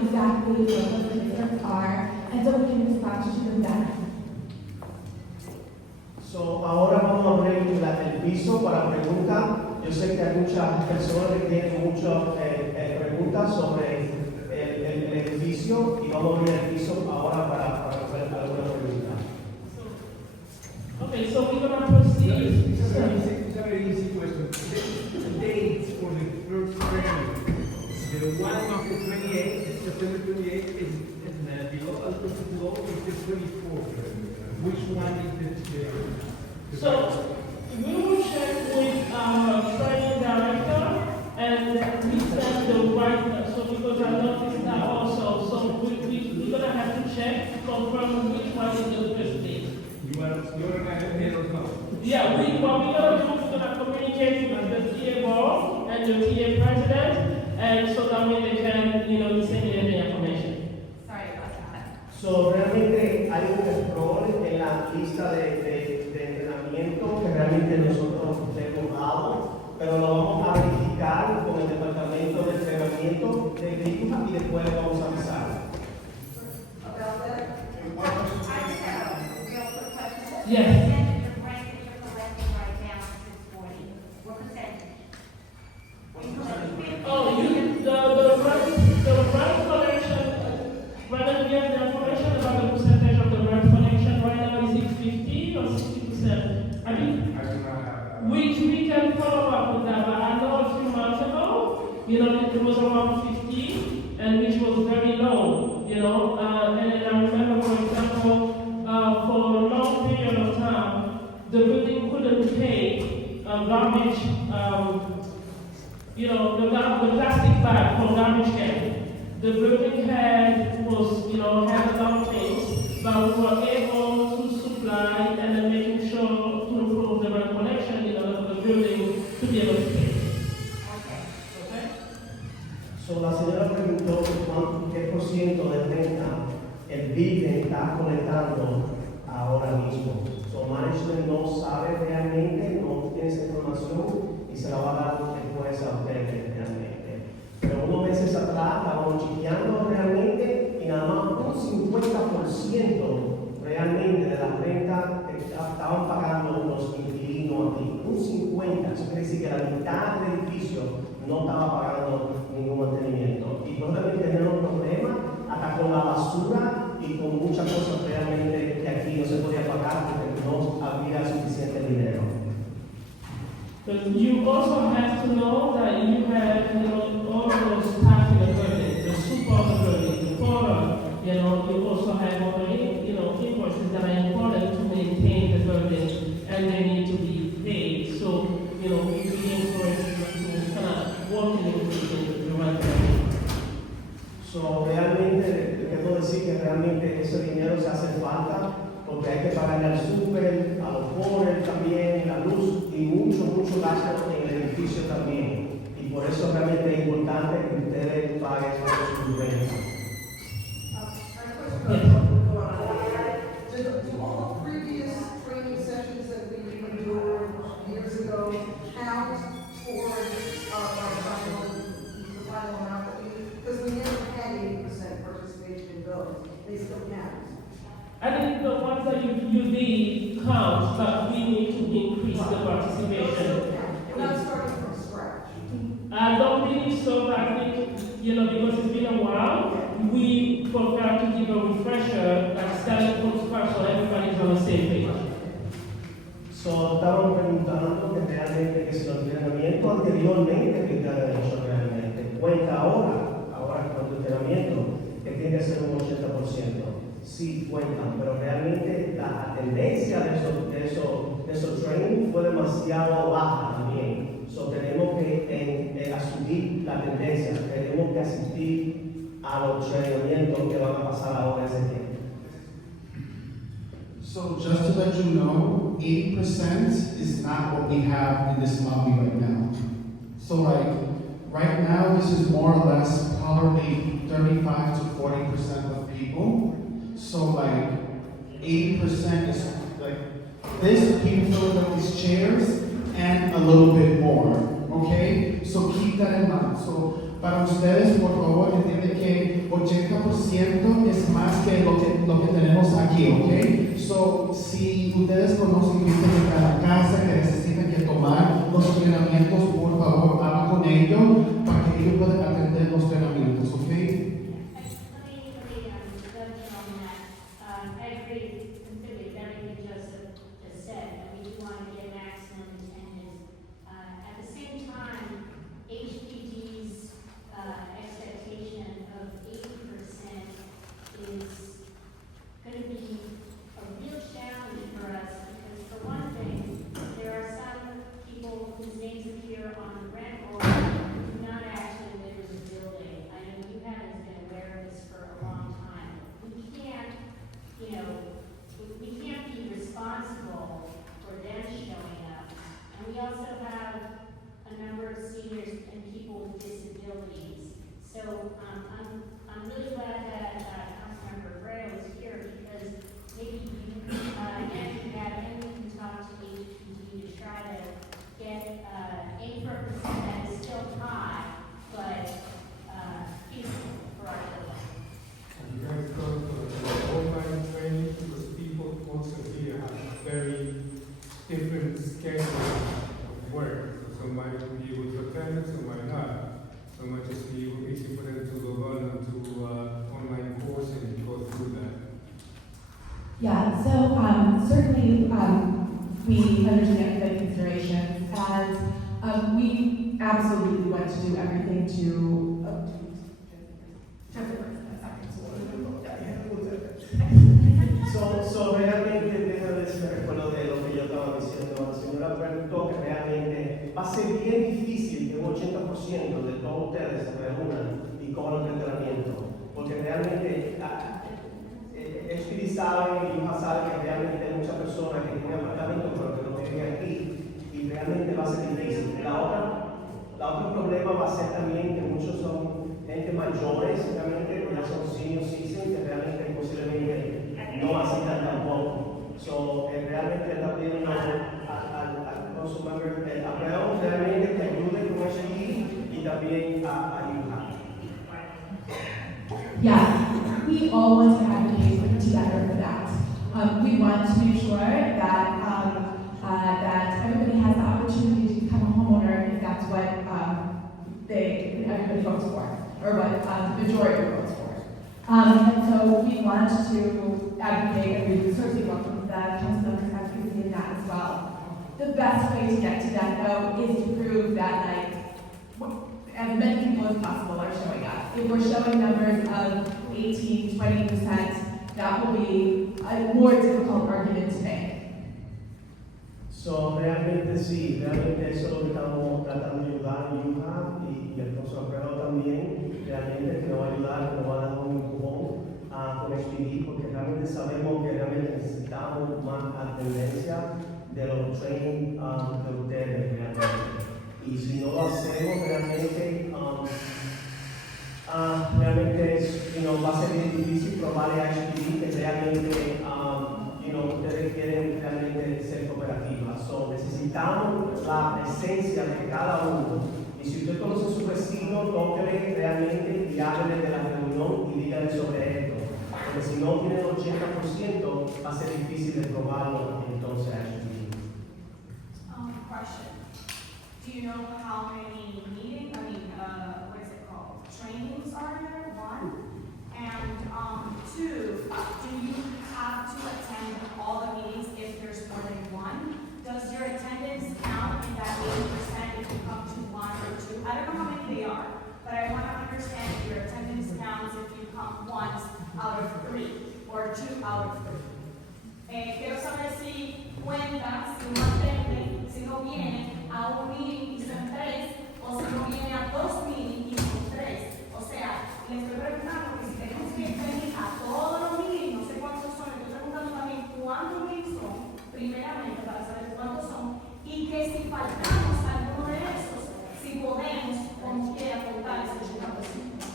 exactly what those concerns are, and so we can respond to them better. So, ahora vamos a abrir el piso para preguntas. Yo sé que hay muchas personas que tienen muchas preguntas sobre el edificio y vamos a abrir el piso ahora para hacer alguna pregunta. Okay, so we're going to proceed. It's a very easy question. The dates for the first training. The one is the 28th, September 28th, is below, a little bit below, is the 24th. Which one is the So we will check with our training director and we send the right, so because I noticed that also, so we're going to have to check to confirm which one is the first date. You're going to head or no? Yeah, what we're going to do is going to communicate with the TA board and the TA president, and so that way they can, send you the information. Sorry about that. So, realmente hay un error en la lista de entrenamiento que realmente nosotros hemos dado, pero lo vamos a verificar con el departamento de entrenamiento de UHAB y después le vamos a avisar. About that? I just have a real quick question. Yes. The rent that you're collecting right now is 640. What percentage? Oh, the rent collection, whether we have the information about the percentage of the rent collection right now, is it 50 or 60%? I mean, I do not have that. we can follow up with that, but I know a few months ago, it was around 50, and which was very low, and then I remember, for example, for a long period of time, the building couldn't pay garbage, the plastic bag for garbage can. The building had a lot of things, but we were able to supply and then making sure to improve the rent collection in order for the building to be able to pay. Okay? So, la señora preguntó qué por ciento de renta el BID está colectando ahora mismo. So, management no sabe realmente, no tiene esa información y se la va a dar después a ustedes realmente. Pero unos meses atrás estábamos chequeando realmente y nada más un 50% realmente de la renta que estaban pagando los inquilinos aquí. Un 50%, eso quiere decir que la mitad del edificio no estaba pagando ningún mantenimiento. Y probablemente tenemos problemas hasta con la basura y con muchas cosas realmente que aquí no se podía pagar porque no había suficiente dinero. But you also have to know that you have, all of those staff in the building, the super of the building, the porter, you also have invoices that are important to maintain the building, and they need to be paid. So, we really encourage you to kind of work in the right way. So, realmente, quiero decir que realmente ese dinero se hace falta porque hay que pagarle al súper, a los pobres también, la luz y mucho gasto en el edificio también. Y por eso realmente es importante que ustedes paguen su renta. Do all previous training sessions that we endured years ago count for Don't believe so, but I think, because it's been a while, we prefer to give a refresher, like starting from scratch, so everybody's on the same page. So, estaban preguntando que realmente que si el entrenamiento anteriormente que ya había hecho realmente cuenta ahora con el entrenamiento que tiene que ser un 80%. Sí cuentan, pero realmente la tendencia de esos training fue demasiado baja también. So, tenemos que asumir la tendencia, tenemos que asistir a los entrenamientos que van a pasar ahora en septiembre. So just to let you know, 80% is not what we have in this lobby right now. So like, right now, this is more or less probably 35 to 40% of people. So like, 80% is like, this people fill up these chairs and a little bit more, okay? So keep that in mind. So para ustedes, por favor, entienden que 80% es más que lo que tenemos aquí, ¿ok? So, si ustedes conocen gente de cada casa que necesitan que tomar los entrenamientos, por favor, hablen con ellos para que ellos puedan atender los entrenamientos, ¿ok? Let me judge on that. I agree completely with everything Joseph just said, and we do want to get maximum attendance. At the same time, HPD's expectation of 80% is going to be a real challenge for us because, for one thing, there are some people whose names appear on the rent roll who do not actually live in the building. I know you haven't been aware of this for a long time. We can't, we can't be responsible for them showing up. And we also have a number of seniors and people with disabilities. So I'm really glad that Councilmember Abreu is here because maybe you and we can talk to HPD to try to get 8% that is still high, but feasible for our building. You guys go to the online training because people also here have very different schedules of work. So some might be able to attend it, some might not. Some might just be easy for them to log on to online course and go through that. Yeah, so certainly we understand the considerations, and we absolutely want to do everything to. So realmente, déjame decir, me recuerdo de lo que yo estaba diciendo. La señora preguntó que realmente va a ser bien difícil que un 80% de todos ustedes se reúnan y cojan el entrenamiento, porque realmente HPD sabe y UHAB sabe que realmente hay muchas personas que tienen apartamentos pero que no tienen aquí y realmente va a ser difícil. La otra problema va a ser también que muchos son gente mayores, realmente, que ya son senior citizens, que realmente posiblemente no asistan tampoco. So, realmente también al consumidor Abreu realmente que ayude con HPD y también a UHAB. Yeah, we all want to advocate together for that. We want to make sure that that everybody has the opportunity to become a homeowner if that's what everybody votes for, or what the majority votes for. And so we want to advocate, and we certainly welcome the council members advocacy in that as well. The best way to get to that, though, is to prove that, as many people as possible are showing up. If we're showing numbers of 18, 20%, that will be a more difficult argument to make. So, realmente sí, realmente eso es lo que estamos tratando de ayudar en UHAB y el consejero también, realmente que nos va a ayudar, nos va a dar un empujón con HPD, porque realmente sabemos que realmente necesitamos más tendencia de los training de ustedes realmente. Y si no lo hacemos realmente, va a ser bien difícil probarle a HPD que realmente ustedes quieren realmente ser cooperativas. So, necesitamos la presencia de cada uno. Y si usted conoce a su vecino, tóquele realmente y háblele de la reunión y dígale sobre esto. Porque si no tiene el 80%, va a ser difícil de probarlo entonces a HPD. Question. Do you know how many meetings, they are. But I want to understand if your attendance counts if you come once out of 3 or 2 out of 3. Quiero saber si cuentan, si no attenden, si no vienen a un meeting y son 3, o si no vienen a 2 meetings y son 3. O sea, le estoy preguntando que si tenemos que venir a todos los meetings, no sé cuántos son, le estoy preguntando también cuántos meetings son, primeramente para saber cuántos son, y que si faltamos alguno de esos, si podemos, como quiera, contar ese 80%.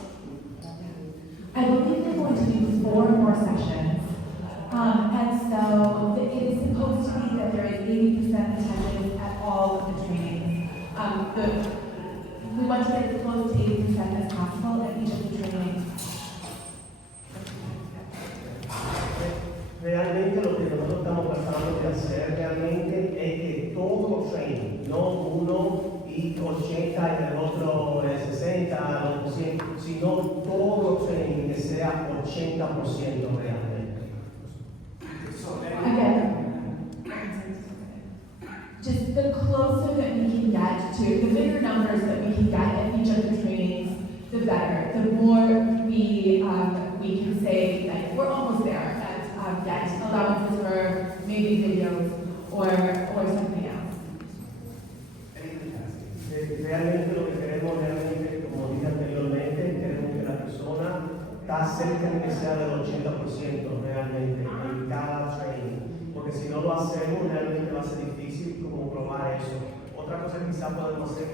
I believe they're going to do 4 more sessions. And so it is supposed to be that there is 80% attendance at all of the trainings. We want to get as close to 80% as possible at each of the trainings. Realmente lo que nosotros estamos tratando de hacer realmente es que todos los training, no uno y 80 y el otro 60, el otro 100, sino todos los training que sea 80% realmente. Again, just the closer that we can get to, the bigger numbers that we can get at each of the trainings, the better. The more we can say that we're almost there and get allowances for maybe videos or something else. Realmente lo que queremos, realmente, como dije anteriormente, queremos que la persona está cerca de que sea del 80% realmente en cada training, porque si no lo hacemos realmente va a ser difícil como probar eso. Otra cosa que quizás podemos hacer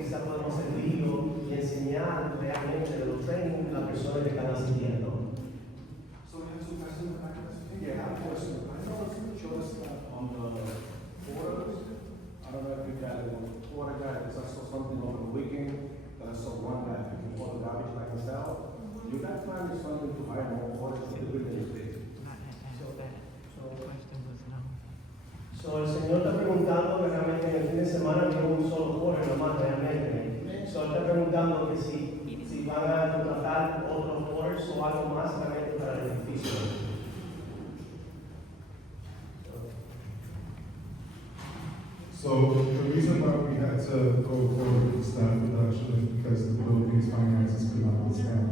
vídeo y enseñar realmente de los trainings a las personas que están asistiendo. So I have two questions. Yeah, I have a question. I noticed showed us on the photos. I don't know if you guys were water guy, because I saw something over the weekend that I saw one guy before the garbage like myself. You guys find something to hire more orders to do with it? So, el señor está preguntando que realmente en el fin de semana tiene un solo quarter nomás realmente. So, está preguntando que si van a contratar otros quarters o algo más realmente para el edificio. So the reason why we had to go forward with staff reduction is because the building's finances could not withstand.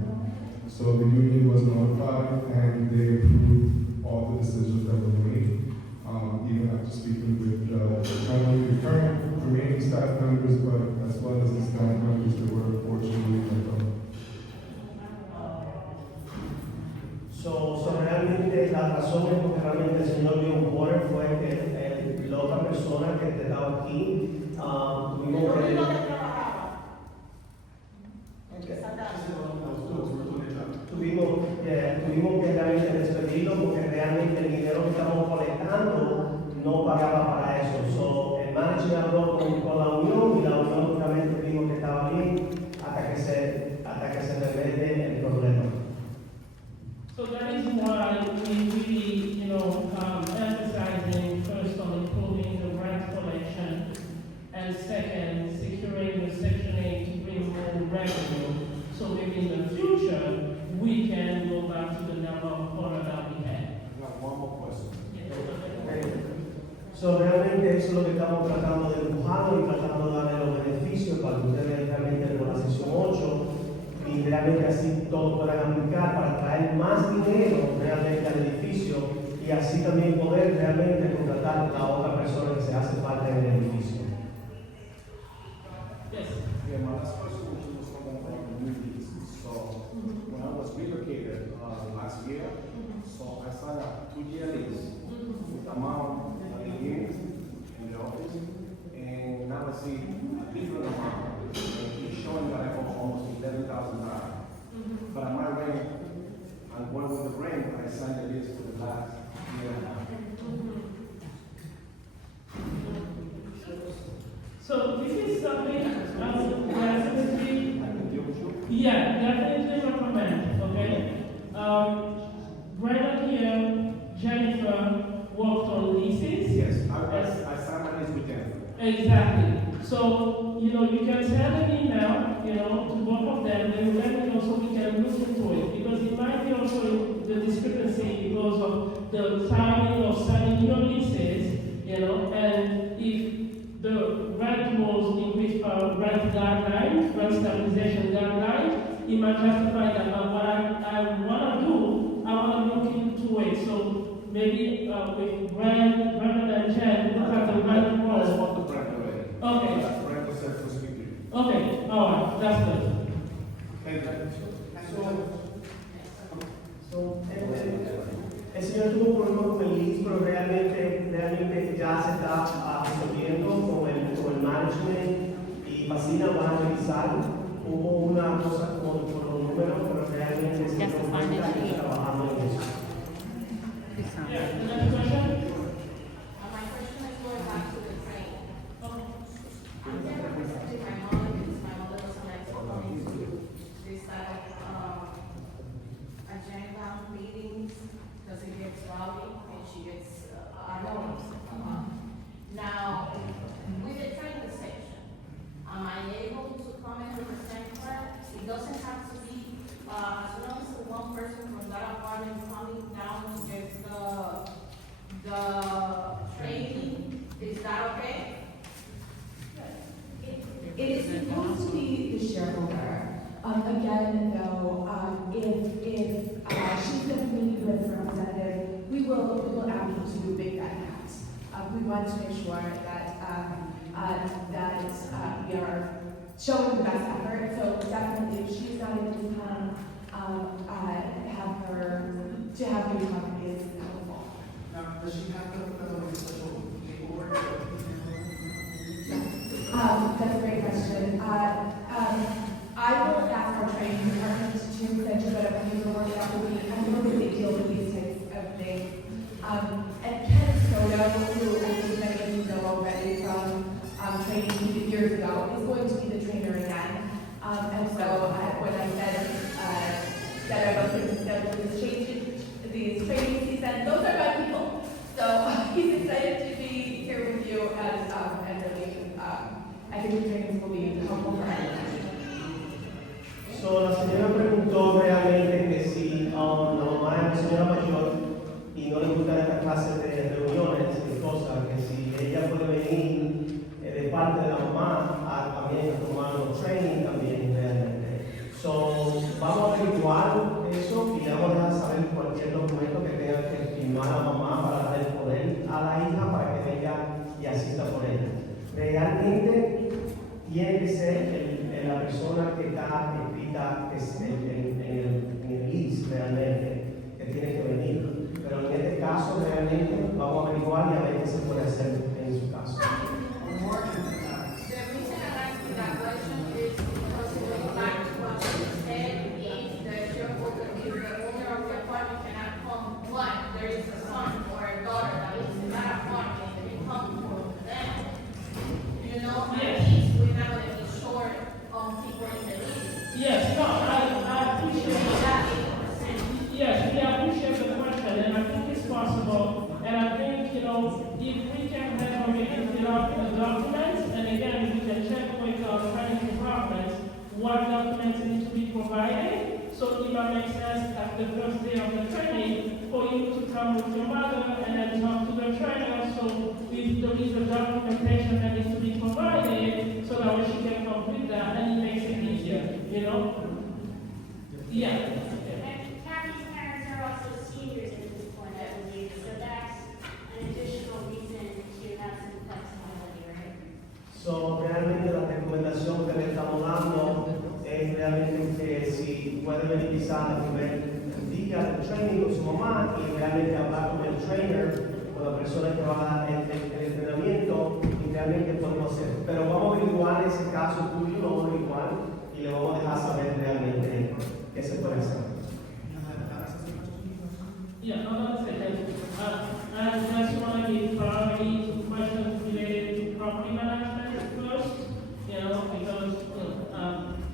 So the union was notified and they approved all the decisions that were made. Even after speaking with not only the current remaining staff members, but as well as the staff members that were unfortunately let go. So realmente la razón es porque realmente el señor dio un quarter fue que la otra persona que estaba aquí tuvimos que realmente despedirlo porque realmente el dinero que estamos colectando no pagaba para eso. So, el manager habló con la unión y la unión realmente dijo que estaba bien hasta que se remede el problema. So that is why we really, emphasizing first on improving the rent collection, and second, securing the Section 8 to bring more revenue. So maybe in the future, we can go back to the number of quarter that we had. I got one more question. So, realmente eso es lo que estamos tratando de empujar y tratando de darle los beneficios para que ustedes realmente con la sesión 8 y realmente así todos puedan aplicar para traer más dinero realmente al edificio y así también poder realmente contratar a la otra persona que se hace falta en el edificio. Yes. Yeah, my last question was something about communities. So when I was relocated last year, so I signed a 2-year lease with the amount that they gave in the office, and now I see a different amount. And it's showing that I owe almost $11,000. But I might rent, and one with the rent, I signed the lease for the last year and a half. So this is something definitely, definitely recommend, okay? Right here, Jennifer worked on leases. Yes, I signed my lease with Jennifer. Exactly. So, you can send an email, to both of them, and let me know so we can look into it. Because it might be also the discrepancy because of the timing of signing your leases, and if the rent was increased by rent guidelines, rent stabilization guidelines, might justify that, but what I wanna do, I wanna look into it, so maybe, with Brand, rather than Jen, look at the right I role. spoke to Brent already. Okay, Brent was set to speak to you. okay, alright, that's good. Thank you. El señor tuvo problemas con el lease, pero realmente ya se está resolviendo con el management y Pasina van a revisar. Hubo una cosa con los números, pero realmente se That's the finance sheet. trabajando en eso. Yeah, the next question? My question is going back to the train. I'm there representing my mother because my mother was elected to this type of agenda meetings because it gets rowdy and she gets annoyed. Now, with the train station, am I able to come and represent her? It doesn't have to be, as long as one person from that apartment coming down to get the training, is that okay? It is supposed to be the shareholder. Again, though, if she's going to meet with the representative, we will advocate to make that count. We want to make sure that we are showing the best effort. So definitely, if she's not able to come, have her come is helpful. Now, does she have to fill out special paperwork? That's a great question. I will ask our training department to send you better paperwork that will be, I know that they deal with these types of things. And Ken Soto, who I think many of you know already from training he did years ago, is going to be the trainer again. And so when I said that I was going to schedule these trainings, he said, those are my people. So he's excited to be here with you and really, I think the trainings will be helpful for everyone. So, la señora preguntó realmente que si la mamá es una señora mayor y no le gustan estas clases de reuniones y cosas, que si ella puede venir de parte de la mamá también a tomar los training también realmente. So, vamos a averiguar eso y le vamos a dejar saber cualquier documento que tenga que firmar la mamá para dar el poder a la hija para que venga y asista por ella. Realmente tiene que ser la persona que está escrita en el lease realmente, que tiene que venir. Pero en este caso realmente vamos a averiguar y a ver qué se puede hacer en su caso. The reason I'm asking that question is because going back to what you said, if the shareholder, if the owner of the apartment cannot come, one, there is a son or a daughter that lives in that apartment, they can come for them. You know, at least we're not gonna be short on people in the league. Yes, no, I appreciate that. Yes, we appreciate the question, and I think it's possible. And I think, if we can have a meeting without the documents, and again, we can check with our training departments what documents need to be provided. So it might make sense at the first day of the training for you to come with your mother and then talk to the trainer. So if there is a documentation that needs to be provided, so that way she can complete that, and it makes it easier, Yeah. And Kathy's parents are also seniors at this point, I believe, so that's an additional reason to have some flexibility, right? So, realmente la recomendación que le estamos dando es realmente que si puede venir quizás al primer día del training con su mamá y realmente hablar con el trainer, con la persona que va a dar el entrenamiento y realmente podemos hacer. Pero vamos a averiguar ese caso tuyo, lo vamos a averiguar y le vamos a dejar saber realmente qué se puede hacer. Yeah, no, that's it. I just want to give priority to questions related to property management first, because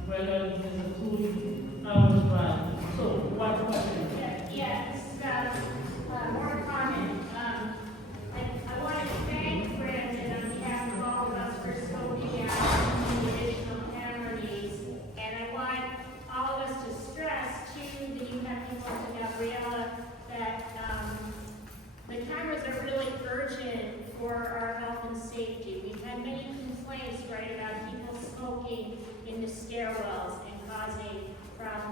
whether there's a 2 hours drive. So, what question? Yeah, this is more comment. I want to thank Brandon on behalf of all of us for scoping out the additional camera needs. And I want all of us to stress to the UHAB people and Gabriella that the cameras are really urgent for our health and safety. We've had many complaints, right, about people smoking in the stairwells and causing problems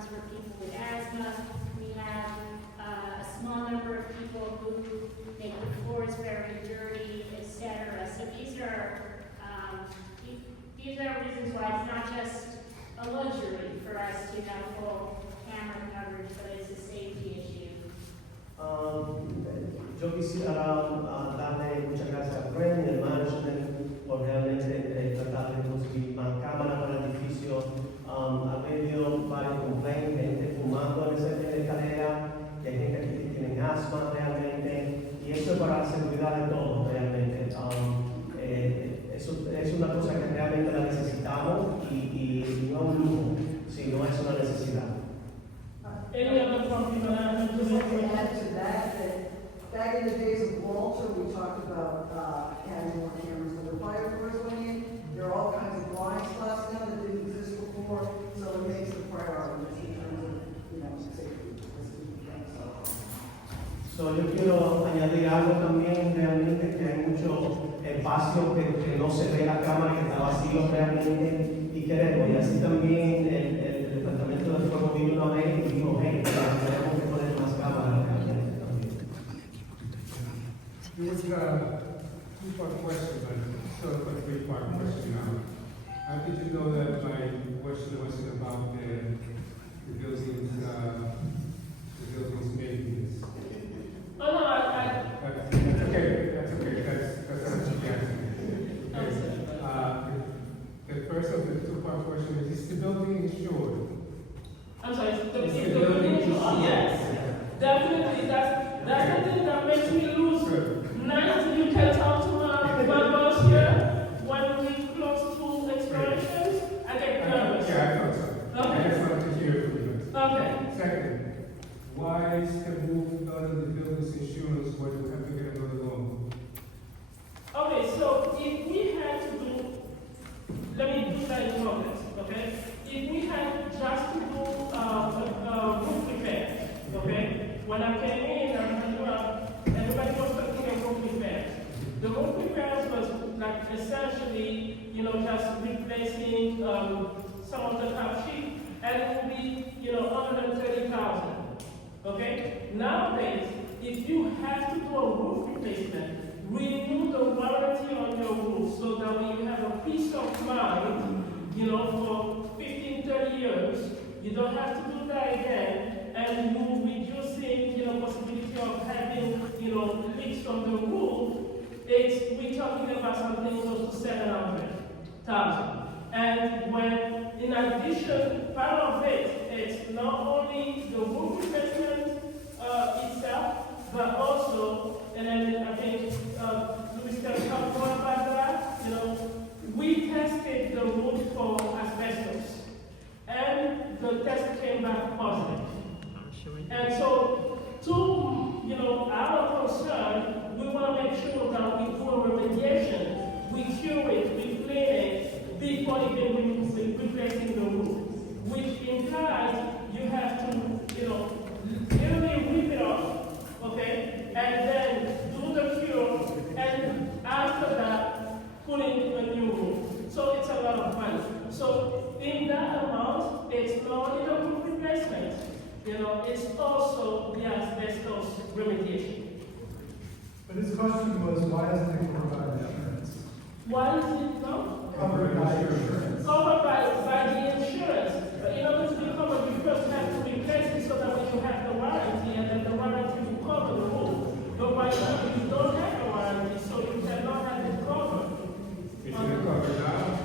we have full camera coverage, but it's a safety issue. Yo quisiera darle muchas gracias a Fred y al management por realmente tratar de conseguir más cámaras para el edificio. Ha habido varios complaints, gente fumando en la escalera, de gente que tiene asma realmente, y eso es para la seguridad de todos realmente. Eso es una cosa que realmente la necesitamos y no es un lujo, sino es una necesidad. Any other property management Just like to to add to that, that back in the days of Walter, we talked about having more cameras. When the fire doors went in, there are all kinds of blind spots now that didn't exist before, so it makes the priority in terms of, safety. So, yo quiero añadir algo también realmente, que hay mucho espacio que no se ve la cámara, que está vacío realmente, y queremos, y así también el departamento de fuego vino una vez y dijo, hey, tenemos que poner más cámaras realmente también. There was a two-part question, but sort of a three-part question now. How did you know that my question wasn't about the building's maintenance? Oh, no, That's okay, that's not what you asked me. The first of the two-part question is the building insured? I'm sorry, Is the the building building insurance? Yes. Definitely, that's the thing that makes me lose nights. You can talk to my boss here when we close to explorations. I get nervous. Yeah, I thought so. Okay. I just wanted to hear from you. Okay. Second, why is the move done in the building's insurance when we have to get another loan? Okay, so if we had to do, let me do that in context, okay? If we had just to do roof repair, okay? When I came in, everybody was looking at roof repairs. The roof repairs was like essentially, just replacing some of the top sheet, and it would be, 130,000. Okay? Nowadays, if you have to do a roof replacement, renew the warranty on your roof so that way you have a peace of mind, for 15, 30 years. You don't have to do that again, and you're reducing, possibility of having, leaks from the roof. We're talking about something close to 700,000. And when, in addition, part of it's not only the roof replacement itself, but also, and then I think Louis can talk more about that, we tested the roof for asbestos, and the test came back positive. And so, our concern, we want to make sure that we do a remediation, we cure it, we clean it, before even replacing the roof. Which implies you have to, literally rip it off, okay, and then do the cure, and after that, put in a new roof. So it's a lot of money. So in that amount, it's not only the roof replacement, it's also the asbestos remediation. But his question was, why doesn't it provide insurance? Why is it not Covered by insurance. covered by the insurance? But in order to be covered, you first have to replace it so that when you have the warranty, and then the warranty will cover the roof. But right now, you don't have the warranty, so you cannot have it covered. Is it covered now?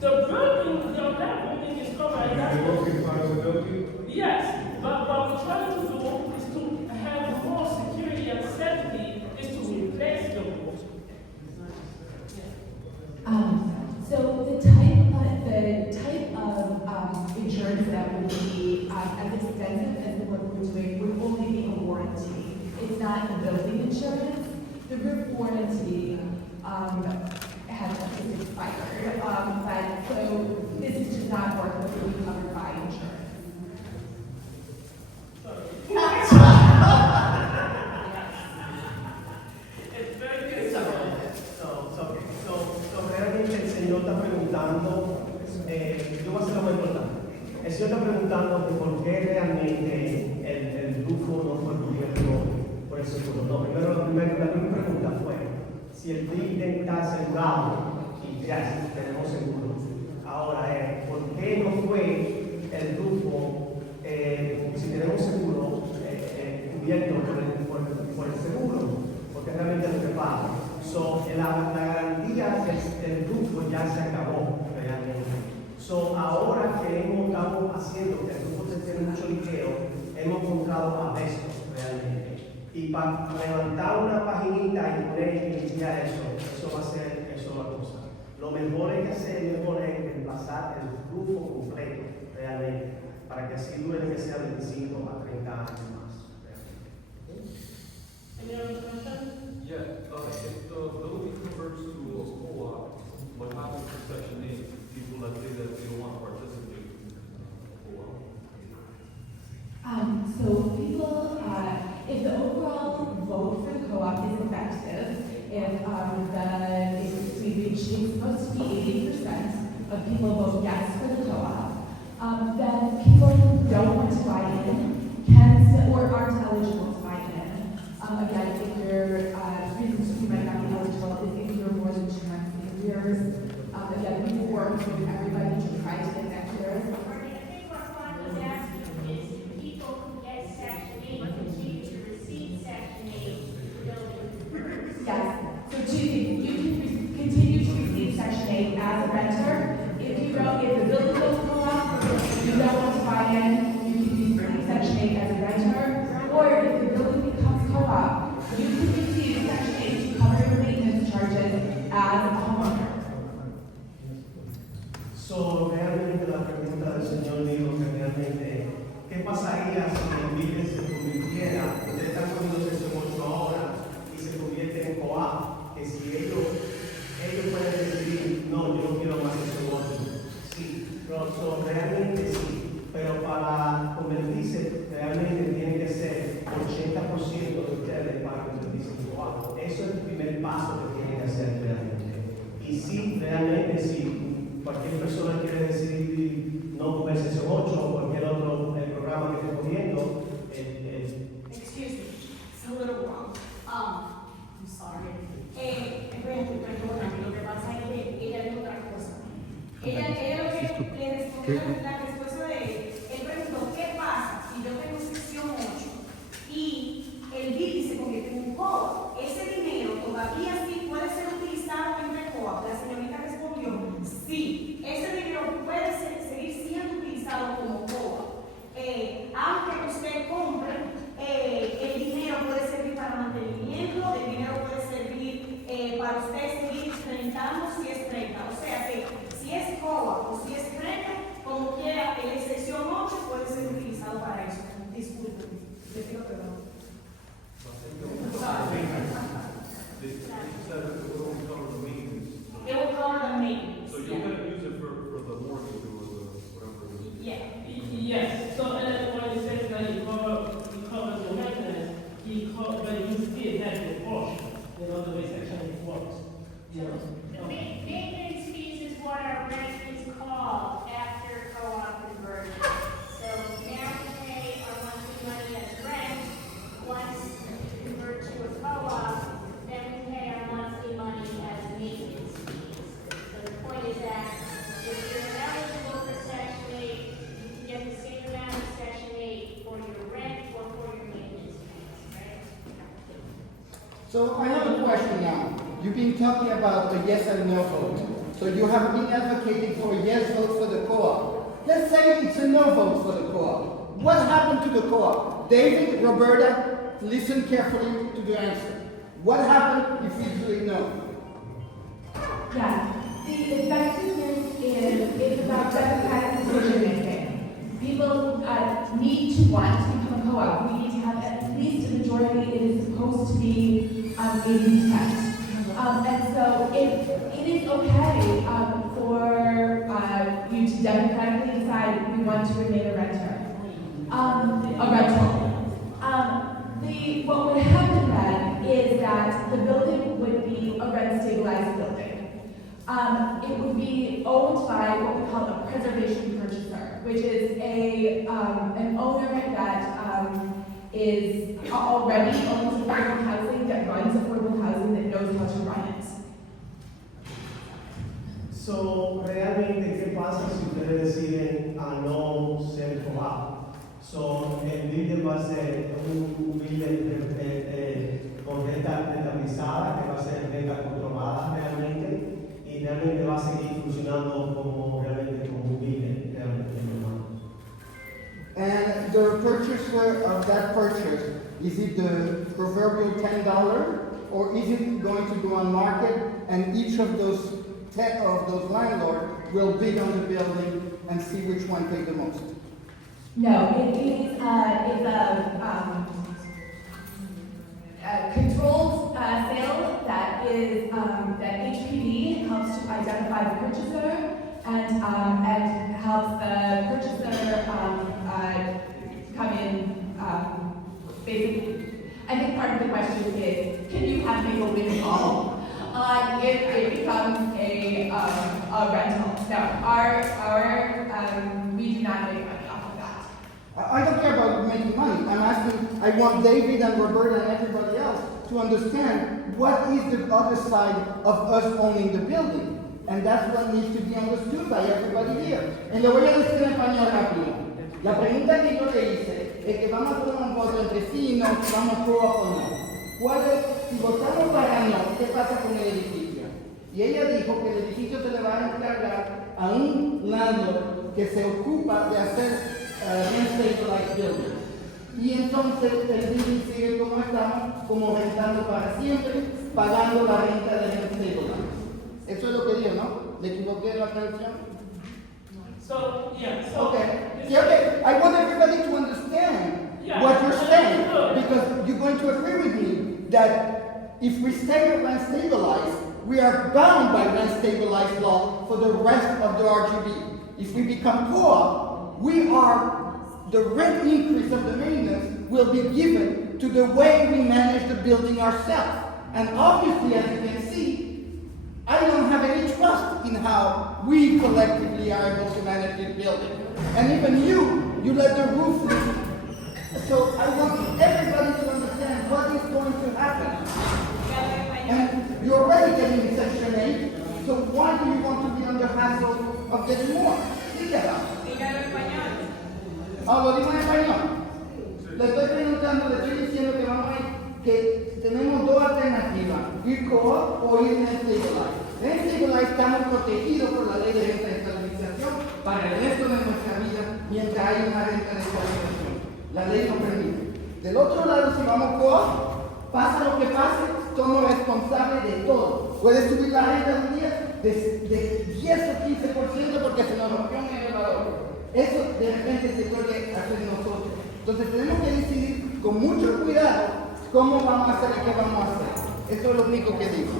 The building, that building is covered. and that's The roof is part of the building? Yes, but what we're trying to do is to have more security and safety, is to replace the roof. So the type of insurance that would be as expensive as the work we're doing would only be a warranty. It's not a building insurance. The roof warranty has expired, but so this is just not work that would be covered by insurance. Realmente el señor está preguntando, yo voy a hacer lo más importante. El señor está preguntando de por qué realmente el rufo no fue cubierto por el seguro. No, primero la primera pregunta fue si el building está asegurado y ya tenemos seguro. Ahora, ¿por qué no fue el grupo, si tenemos seguro, cubierto por el seguro, porque realmente lo que paga. So, la garantía del grupo ya se acabó realmente. So, ahora que estamos haciendo que el grupo tiene mucho liqueo, hemos comprado a Vestos realmente. Y para levantar una paginita y poner y limpiar eso va a ser la cosa. Lo mejor es reemplazar el grupo completo realmente, para que así dure que sea 25 a 30 años más. Any other question? Yeah, if the building converts to a co-op, what happens to Section 8? People that say that they don't want to participate in co-op. So people, if the overall vote for the co-op is effective, if we reach, it's supposed to be 80% of people vote yes for the co-op, then people who don't want to buy in can still, or aren't eligible to buy in. Again, if you're, reasons you might not be eligible is if you're more than 2 months in years. Again, we work with everybody to try to get that clear. I think what Juan was asking is people who get Section 8 continue to receive Section 8 building. Yes, so two things, you can continue to receive Section 8 as a renter. If the building goes co-op, you don't want to buy in, you can receive Section 8 as a renter. Or if the building becomes co-op, you can receive Section 8 to cover your maintenance charges as a homeowner. So, realmente la pregunta del señor dijo que realmente, ¿qué pasaría si el bill se convirtiera, ustedes están poniendo sesión 8 ahora y se convierte en co-op? Que si ellos pueden decidir, no, yo no quiero más sesión 8. Sí, pero realmente sí, pero para convertirse realmente tiene que ser 80% de ustedes para convertirse en co-op. Eso es el primer paso que tienen que hacer realmente. Y sí, realmente sí. Cualquier persona quiere decidir no comer sesión 8 o cualquier otro programa que esté cogiendo. Excuse me, it's a little wrong. I'm sorry. Perdóname, lo que pasa es que ella dijo otra cosa. Ella lo que le respondió la respuesta de él preguntó, ¿qué pasa si yo tengo sección 8 y el bill se convierte en un co-op? Ese dinero todavía sí puede ser utilizado en el co-op. La señorita respondió, sí, ese dinero puede seguir siendo utilizado como co-op. Aunque usted compre, el dinero puede servir para mantenimiento, el dinero puede servir para usted seguir rentando si es renta. O sea que si es co-op o si es renta, como quiera, en sección 8 puede ser utilizado para eso. Disculpe, le pido perdón. It will cover the maintenance. So you're going to use it for the mortgage or whatever it is? Yeah. Yes, so when he says that he covers the maintenance, but you still have your portion, the way Section 8 works. You know? The maintenance fees is what our rent is called after co-op conversion. So now we pay our monthly money as rent. Once we convert to a co-op, then we pay our monthly money as maintenance fees. So the point is that if you're eligible for Section 8, you can get the same amount of Section 8 for your rent or for your maintenance fees, right? So I have a question now. You've been talking about a yes and no vote. So you have been advocating for a yes vote for the co-op. Let's say it's a no vote for the co-op. What happened to the co-op? David, Roberta, listen carefully to the answer. What happened if we do a no? Yeah, the effectiveness is about democratic decision making. People need to want to become a co-op. We need to have at least a majority. It is supposed to be 80%. And so it is okay for you to democratically decide we want to remain a renter, a rental. What would happen then is that the building would be a rent-stabilized building. It would be owned by what we call a preservation purchaser, which is an owner that is already owns affordable housing, that runs affordable housing, that knows how to run it. So So, realmente, ¿qué pasa si ustedes deciden a no ser FOHAB? So, el building va a ser un building con renta rentabilizada, que va a ser renta controlada realmente, y realmente va a seguir funcionando como realmente como un building realmente. And the purchaser of that purchase, is it the proverbial $10, or is it going to go on market and each of those landlords will bid on the building and see which one paid the most? No, it's a controlled sale that is that HPD helps to identify the purchaser and helps the purchaser come in. Basically, I think part of the question is, can you have make a windfall if it becomes a rental? No, we do not make money off of that. I don't care about making money. I'm asking, I want David and Roberta and everybody else to understand what is the other side of us owning the building. And that's what needs to be understood by everybody here. And le voy a decir en español rápido. La pregunta que yo le hice es que vamos a tomar un voto entre sí y no, vamos pro o no. ¿Cuál es, si votamos para no, qué pasa con el edificio? Y ella dijo que el edificio se le va a encargar a un landlord que se ocupa de hacer rent-stabilized buildings. Y entonces el building sigue como estamos, como rentando para siempre, pagando la renta de rent-stabilized. Eso es lo que dijo, ¿no? ¿Le equivoqué en la traducción? So, yeah, so. Okay. Yeah, okay. I want everybody to understand what you're saying, because you're going to agree with me that if we stay at rent stabilized, we are bound by rent stabilized law for the rest of the RGB. If we become poor, the rent increase of the maintenance will be given to the way we manage the building ourselves. And obviously, as you can see, I don't have any trust in how we collectively are able to manage this building. And even you let the roof leak. So I want everybody to understand what is going to happen. And you're already getting Section 8, so why do you want to be under hassle of getting more? Dígalo. Dígalo en español. Lo digo en español. Le estoy preguntando, le estoy diciendo que vamos a ir, que tenemos dos alternativas, ir co-op o ir rent stabilized. Rent stabilized estamos protegidos por la ley de renta de estabilización para el resto de nuestra vida mientras hay una renta de estabilización. La ley lo permite. Del otro lado, si vamos co-op, pasa lo que pase, somos responsables de todo. Puede subir la renta un día de 10 o 15% porque se nos rompió un elevador. Eso de repente se puede hacer nosotros. Entonces tenemos que decidir con mucho cuidado cómo vamos a hacer y qué vamos a hacer. Eso es lo único que digo.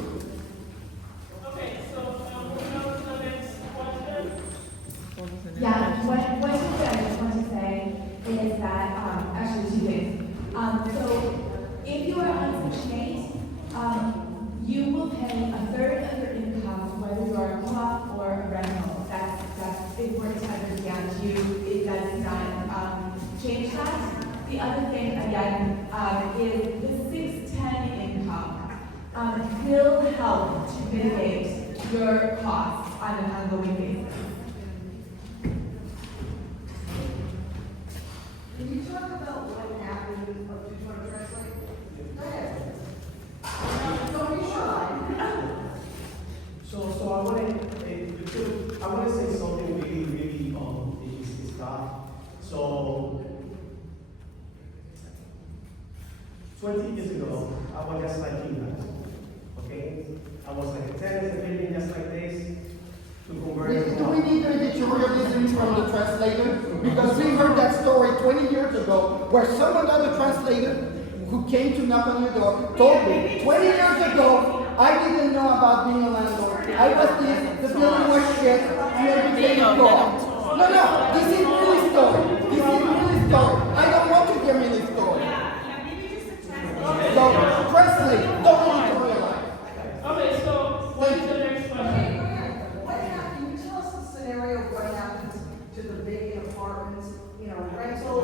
Okay, so moving on to the next question. Yeah, one thing that I just want to say is that, actually two things. So if you are on Section 8, you will pay a third of your income, whether you are a co-op or a rental. That's important to understand. It does not change that. The other thing, again, is the 610 income will help to mitigate your costs on an ongoing basis. Can you talk about what happened, do you want to translate? Go ahead. Don't be shy. So I want to say something really is tough. So 20 years ago, I was just like you guys. Okay? I was like a tenant building just like this. To convert it. Do we need editorialism from the translator? Because we heard that story 20 years ago where some other translator who came to knock on your door told me 20 years ago I didn't know about being a landlord. I was this, the building was shit, and I became a co-op. No, this is Millie's story. This is Millie's story. I don't want to hear Millie's story. So, translate, don't editorialize. Okay, so what is the next question? What happened, can you tell us the scenario of what happens to the vacant apartments, rental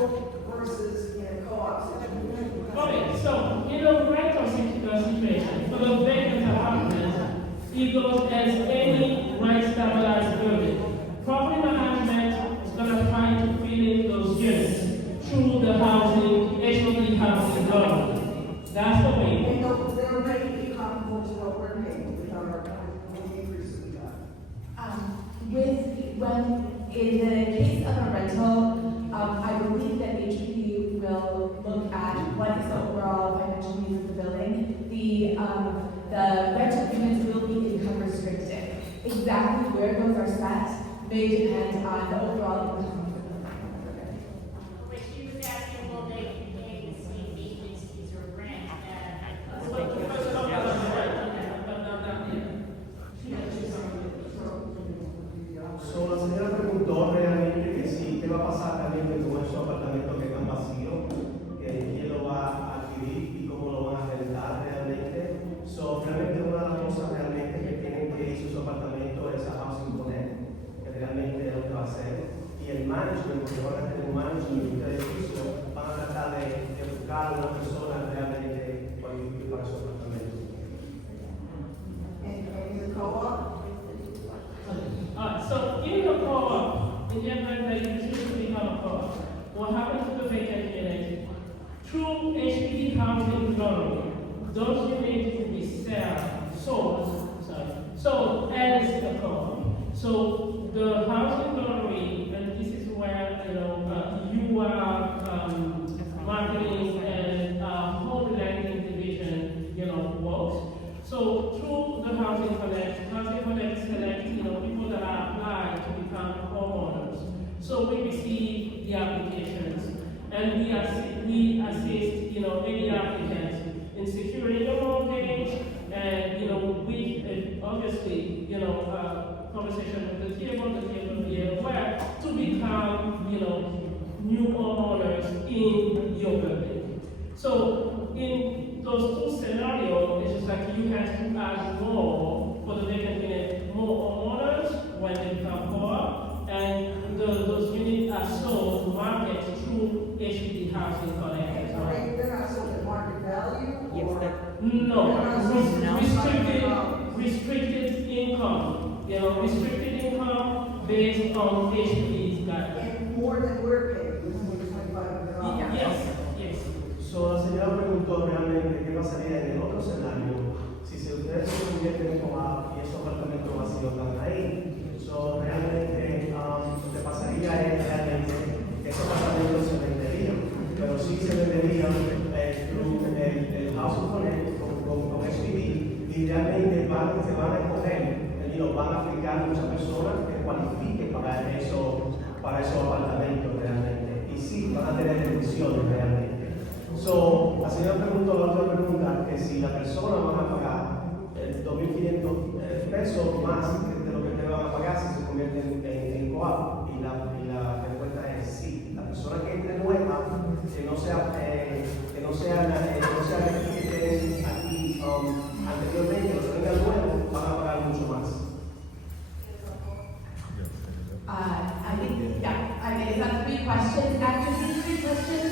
versus in a co-op situation? Okay, so in a rental situation, for the vacant apartment, it goes as any right-stabilized building. Property management is going to try to fill in those units through the housing, HOD housing development. That's the way. And they're making it comparable to what we're paying with the increase we got. In the case of a rental, I believe that HPD will look at what is the overall financial needs of the building. The rental units will be income restricted. Exactly where those are set may depend on the overall income of the building. Which she was asking, will they be paying the same maintenance fees or rent that? So, la señora preguntó realmente que sí, ¿qué va a pasar realmente con esos apartamentos que están vacíos? ¿Quién lo va a adquirir y cómo lo van a rentar realmente? So, realmente una de las cosas realmente que tienen que ir sus apartamentos es a Housing Connect, que realmente es lo que va a hacer. Y el management, porque van a tener un management de edificio, van a tratar de buscar a una persona realmente cualificada para su apartamento. And the co-op, So in the co-op, in the event that you choose to become a co-op, what happens to the vacant unit? Through HPD housing development, those units will be sold as the co-op. So the housing gallery, and this is where UHAB marketing and home lending division, works. So through the Housing Connect select, people that are applied to become homeowners. So we receive the applications, and we assist, any applicants in securing the mortgage, and, with, obviously, conversation with the table be aware to become, new homeowners in your building. So in those two scenarios, it's just like you have to add more for the vacant unit, more homeowners when they become co-op, and those units are sold market through HPD Housing Connect. they're not sold at market value? Yes, No. Restricted income, restricted income based on HPD's guidelines. And more than we're paying, this is $2,500. Yes. So, la señora preguntó realmente qué pasaría en el otro escenario si ustedes se convierten en co-op y esos apartamentos vacíos están ahí. So, realmente lo que pasaría es realmente que esos apartamentos se venderían, pero sí se venderían through el Housing Connect con HPD y realmente se van a escoger, van a aplicar muchas personas que cualifiquen para esos apartamentos realmente. Y sí, van a tener condiciones realmente. So, la señora preguntó la otra pregunta, que si la persona van a pagar 2.500 pesos más de lo que te van a pagar si se convierten en co-op. Y la respuesta es sí. La persona que entre nueva, que no sea que estén aquí anteriormente, los que vengan nuevos, van a pagar mucho más. Is that 3 questions? After these 3 questions,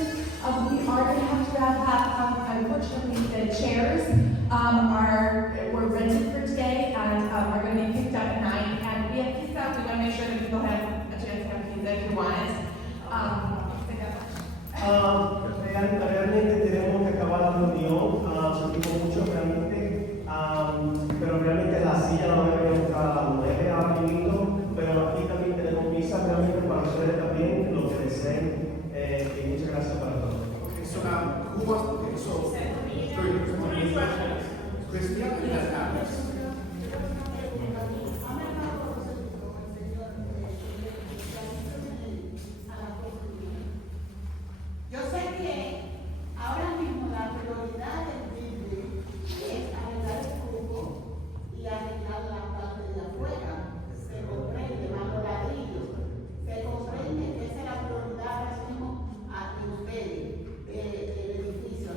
we are going to have to wrap up. Unfortunately, the chairs were rented for today and are going to be picked up at 9. And we have pizza. We want to make sure that people have a chance to have pizza if you want it. Realmente tenemos que acabar la reunión, sentimos mucho realmente, pero realmente la silla la van a buscar a las 9 ahora mismo, pero aquí también tenemos pizza realmente para ustedes también, lo que deseen, y muchas gracias para todos. So now, who wants, okay, so, Christian, yes, Alex. Yo sé que ahora mismo la prioridad del building es arreglar el cubo y arreglar la parte de afuera. Se comprende, más los ladrillos. Se comprende que esa es la prioridad ahora mismo de ustedes, del edificio.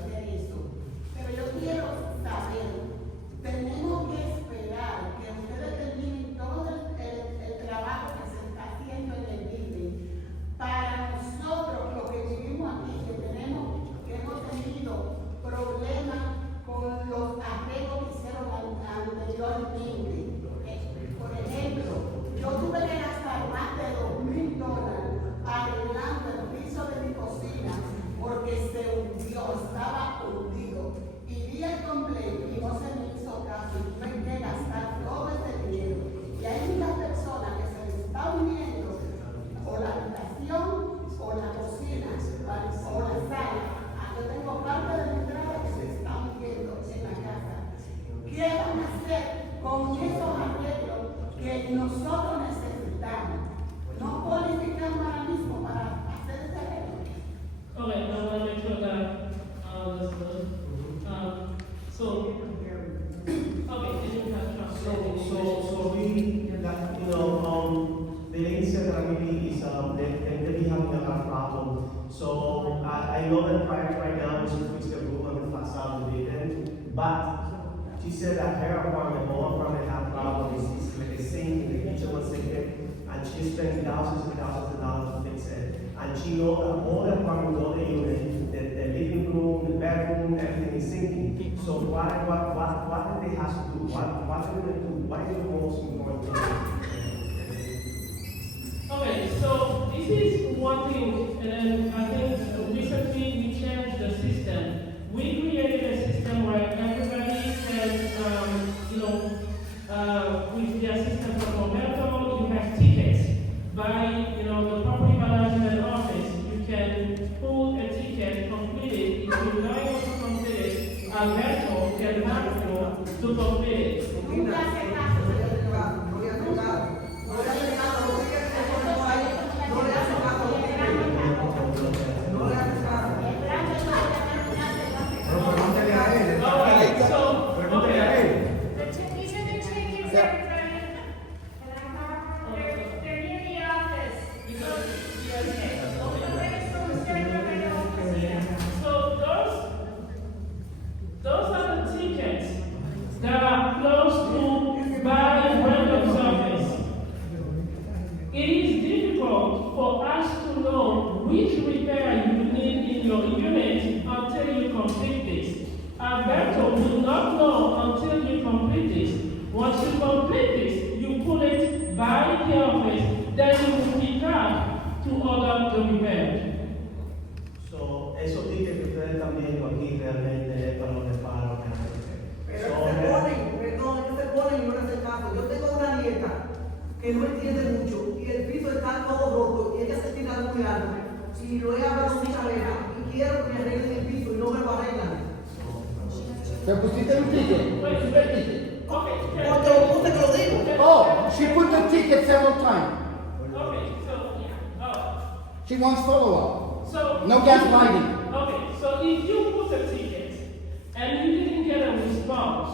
know that right now she fixed the roof on the facade we didn't, but she said that her apartment, all apartment have problems, it's the sink in the kitchen was sinking, and she spent thousands and thousands of dollars to fix it. And she knows that all the apartments, all the units, the living room, the bedroom, everything is sinking. So what do they have to do? What are they going to do? What is the most important thing? Okay, so this is one thing, and then I think recently we changed the system. We created a system where everybody can, with the assistance of Roberto, you have tickets. By, the property management office, you can pull a ticket, complete it. If you're not able to complete it, Alberto can help you to complete it. Nunca hace caso, no le hace caso. Pregúntale a él. Okay, so, Pregúntale a él. These are the tickets, everybody. They're near the office. So those are the tickets that are close to by Brandon's office. It is difficult for us to know which repair you need in your unit until you complete this. Alberto will not know until you complete this. Once you complete this, you pull it by the office, then you will pick up to order the repair. So, esos tickets que ustedes están viendo aquí realmente es para los reparos. Pero se ponen, perdón, que se ponen y no le hacen caso. Yo tengo una nieta que no entiende mucho y el piso está todo roto y ella se tira muy alto. Y lo he hablado muchas veces y quiero que me arreglen el piso y no me lo arreglan. ¿Te pusiste un ticket? ¿Pusiste el ticket? Okay. Porque lo puse que lo digo. Oh, she put the ticket several times. Okay, so, She wants follow-up. so. No gaslighting. Okay, so if you put a ticket and you didn't get a response,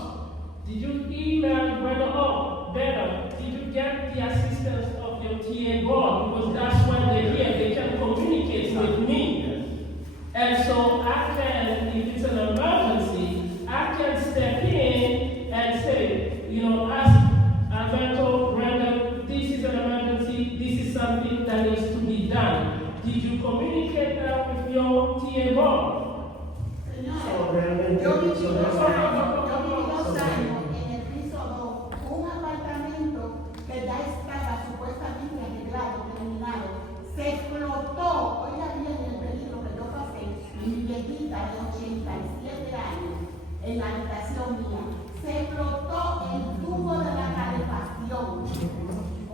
did you email Brother O? Better, did you get the assistance of your TA board? Because that's when they're here, they can communicate with me. And so I can, if it's an emergency, I can step in and say, ask Alberto, Brandon, this is an emergency, this is something that needs to be done. Did you communicate that with your TA board? So, realmente, Yo viví so 2 that's- años en el piso 2, un apartamento que ya estaba supuestamente arreglado, terminado, se explotó. Oiga bien el peligro que yo pasé, mi viejita de 87 años, en la habitación mía, se explotó el tubo de la calefacción.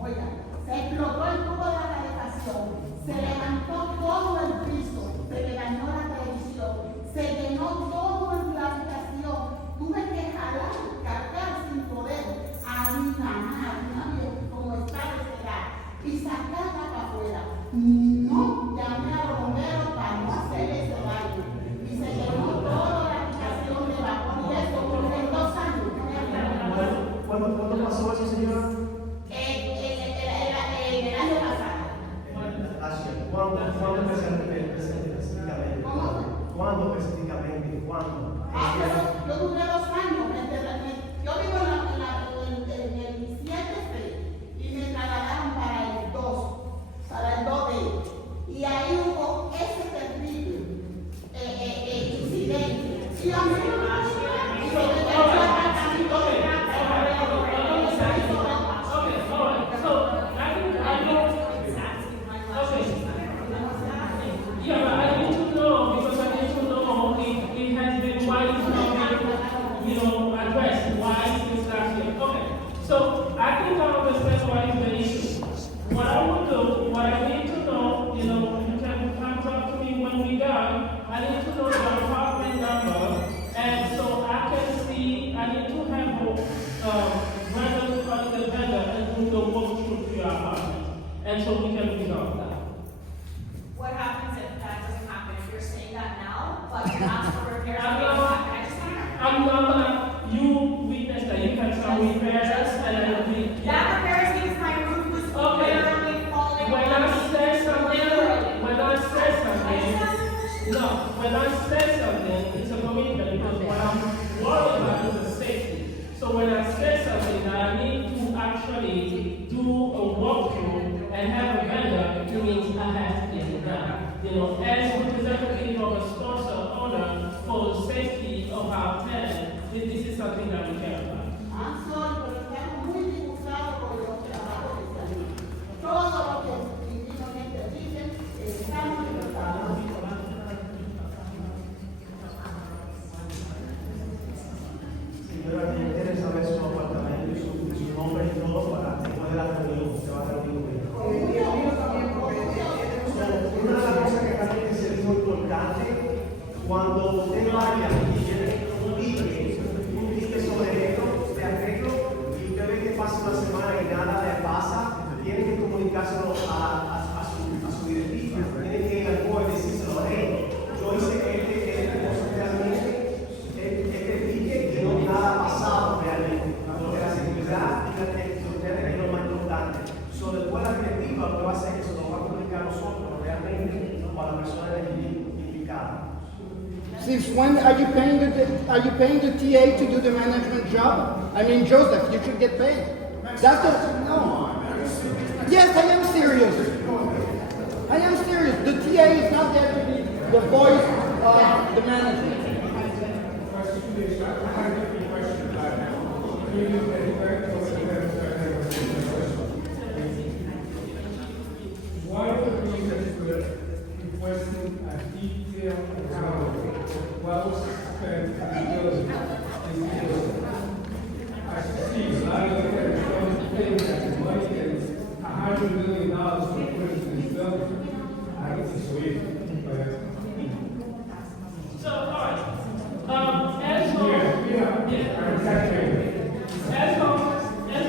Oiga, se explotó el tubo de la calefacción, se levantó todo el piso, se le dañó la televisión, se llenó todo en la habitación. Tuve que jalar, cargar sin poder, aliviar, como está desesperada, y sacarla para afuera. No, llamé a los bomberos para no hacer ese daño. Y se llenó toda la habitación de vapor y eso por 2 años. ¿Cuándo pasó eso, señora? El año pasado. ¿Cuándo específicamente? ¿Cuándo específicamente? ¿Cuándo? Yo duré 2 años. Yo vivo en el 7 y me trasladaron para el 2D. Y ahí hubo ese terrible incidente. Y a mí So I think I understand why it's an issue. What I will do, what I need to know, you can come talk to me when we done. I need to know the apartment number, and so I can see. I need to have Brandon calling the vendor and do the walkthrough to your apartment, and so we can resolve that. What happens if that doesn't happen? If you're saying that now, but you ask for repairs, I'm they don't not- happen. I just want to. I'm not gonna, you witness that you can tell me repairs, and I will be. That repairs means my roof was Okay. literally falling When I on me. say something, Literally. when I say something, no, when I say something, it's a commitment because what I'm worried about is the safety. So when I say something that I need to actually do a walkthrough and have a vendor, it means I have to get it done. You know, as representative of a sponsor owner for the safety of our tenants, this is something that we care about. I'm sorry, pero estamos muy disgustados con los trabajos que salen. Todo lo que continuamente dicen, estamos disgustados. Señora, ¿quiere saber su apartamento y su nombre y todo para después de la reunión? Se va a reunir. Una de las cosas que también es muy importante, cuando usted vaya y tiene un pique sobre esto, de arreglo, y usted ve que pasa una semana y nada le pasa, tiene que comunicárselo a su directiva. Tiene que ir al juez y decírselo, hey, yo hice este pique y no nada ha pasado realmente. Porque la seguridad y la ustedes es lo más importante. Después la directiva lo que va a hacer es que se lo va a comunicar a nosotros realmente para la persona identificada. Since when are you paying the TA to do the management job? I mean, Joseph, you should get paid. That's the no. Yes, I am serious. I am serious. The TA is not there to be the voice of the management. One of the reasons for requesting a detailed account of what was spent on the building is because I see a lot of them think that the money is $100 million for putting in this building. I don't think so either. So, all right. As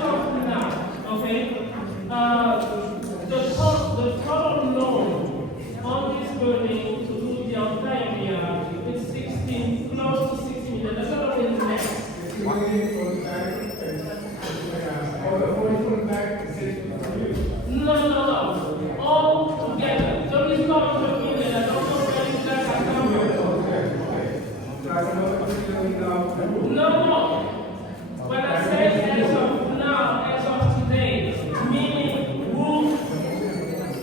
of now, okay, the total loan on this building to do the entire year is close to 60 million. That's not in the next. No. All together. So it's not $100 million. I don't know where it's that No. When I say as of now, as of today, meaning roof,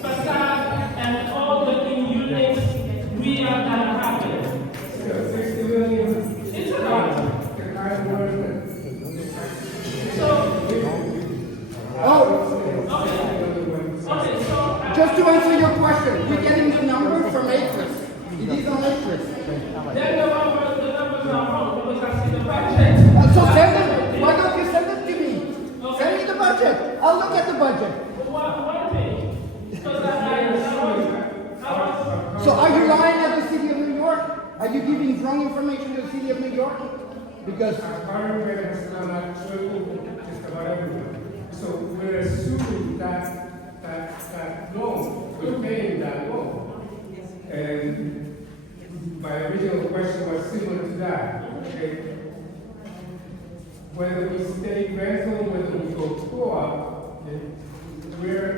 facade, and all the new units, we are not happy. 60 million. It's a lot. So, okay, so Just to answer your question, we're getting the number from Acres. It is on Acres. then the numbers are wrong because I see the budget. So send it. Why don't you send it to me? Okay. Send me the budget. I'll look at the budget. One thing, because So are you lying at the City of New York? Are you giving wrong information to the City of New York? Because So we're assuming that loan, we're paying that loan. And my original question was similar to that. Okay? Whether we stay rental, whether we go co-op, okay, we're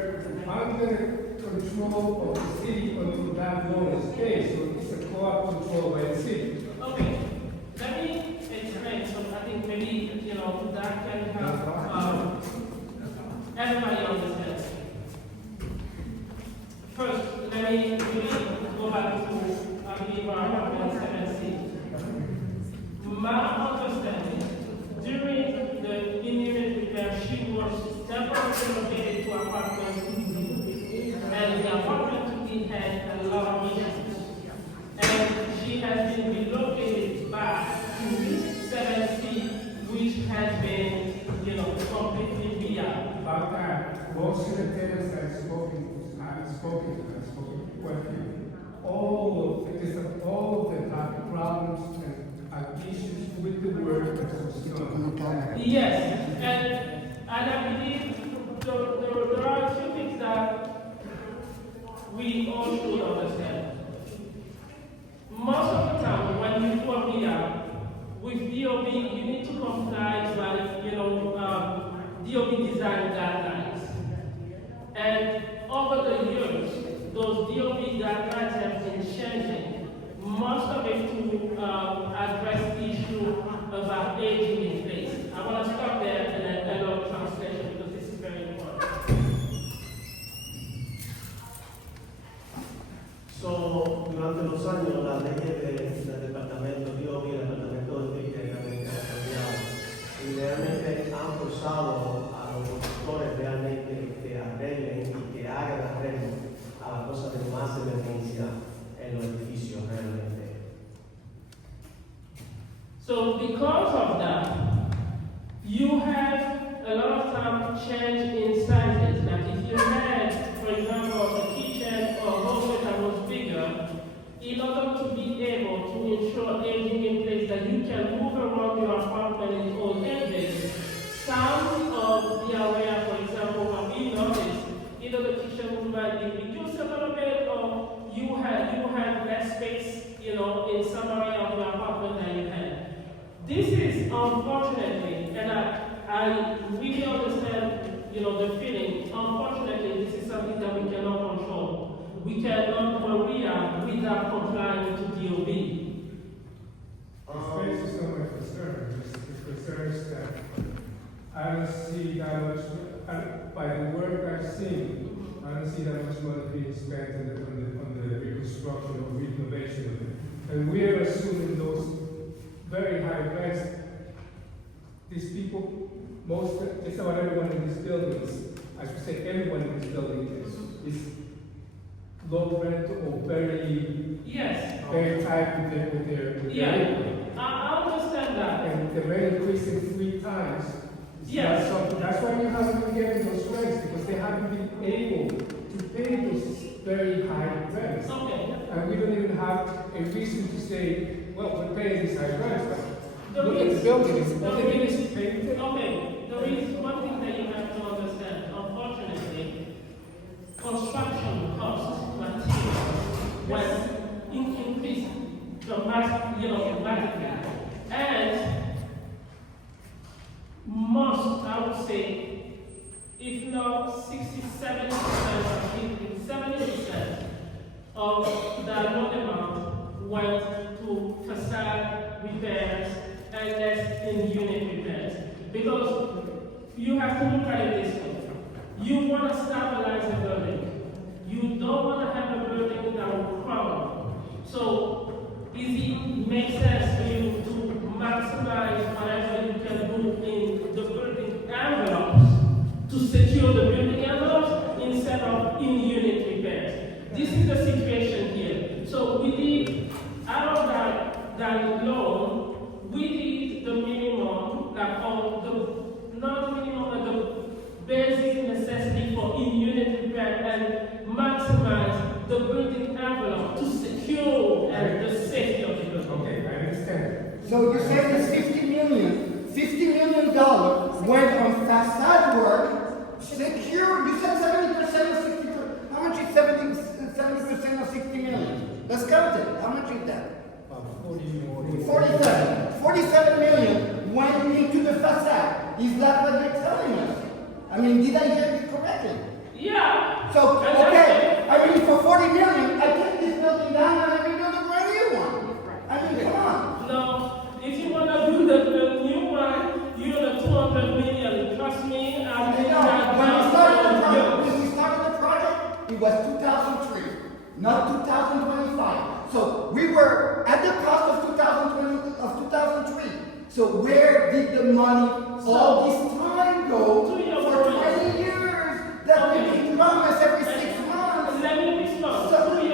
under control of the city until that loan is paid. So it's a co-op controlled by the city. Okay, let me explain. So I think maybe, that can help everybody understand. First, let me go back to, I believe, our 107C. My understanding, during the in-unit repair, she was temporarily located to apartment 2D. And the apartment 2D had a lot of issues. And she has been relocated back to 7C, which has been, completely real. About that, most of the tenants I've spoken with, all of them have problems and have issues with the work that's done. Yes, and I believe there are two things that we all should understand. Most of the time, when you do a PR, with DOB, you need to comply with, DOB design guidelines. And over the years, those DOB guidelines have been changing. Most of address the issue about aging in place. I want to stop there and then allow translation because this is very important. So, durante los años, las leyes del departamento, DOB, el departamento de Villa, realmente han cambiado y realmente han forzado a los constructores realmente que arreglen y que hagan arreglos a las cosas de más emergencia en los edificios realmente. So because of that, you have a lot of time change in sizes. Like if you had, for example, a kitchen or a hallway that was bigger, in order to be able to ensure aging in place that you can move around your apartment in all ages, some of the area, for example, what we noticed, either the kitchen might be reduced a little bit or you have less space, in some area of your apartment than you had. This is unfortunately, and I really understand, the feeling. Unfortunately, this is something that we cannot control. We cannot react without complying to DOB. This raises so much concern. The concern is that I don't see that much, by the work I've seen, I don't see that much money being spent on the reconstruction or renovation of it. And we are assuming those very high rents. These people, just about everyone in this building I should say everyone in this building is low rent or very tight with their income. I understand that. And the rent increasing 3 times. Yes. That's why you haven't been getting those rents, because they haven't been able to pay those very high rents. Okay. And we don't even have a reason to say, well, we're paying these high rents. Look at the Okay, there is one thing that you have to understand. Unfortunately, construction costs, materials, was increased dramatically. And most, I would say, if not 67% or 70% of the loan amount went to facade repairs and less in unit repairs. Because you have to look at it this way. You want to stabilize a building. You don't want to have a building that will crumble. So, it makes sense for you to maximize whatever you can do in the building envelopes to secure the building envelopes instead of in-unit repairs. This is the situation here. So we did, out of that loan, we did the minimum, not the minimum, but the basic necessity for in-unit repair and maximize the building envelope to secure the safety of the building. Okay, I understand. So you're saying this $50 million went on facade work, secure, you said 70% or 60%, how much is 70% of 60 million? Let's count it, how much is that? 47 million went into the facade. Is that what you're telling us? I mean, did I hear you correctly? Yeah. So, okay, I mean, for 40 million, I take this building down and I rebuild a brand new one. I mean, come on. No, if you want to build a new one, you're the 200 million. Trust me, I'm When we started the project, it was 2003, not 2025. So we were at the cost of 2003. So where did the money all this time go for 20 years that we been promised every 6 months? Let me respond. So you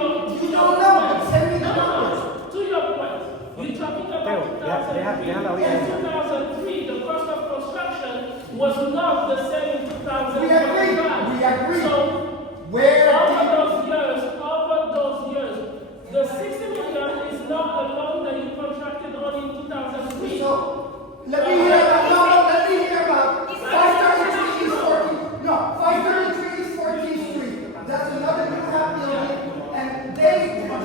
don't know, but send me the numbers. To your point, you're talking about 2003. In 2003, the cost of construction was not the same in 2005. We agree. So where over those years, the 60 million is not a loan that you contracted on in 2003. So let me hear about 533 East 14th. No, 533 East 14th Street. That's another UHAB building, and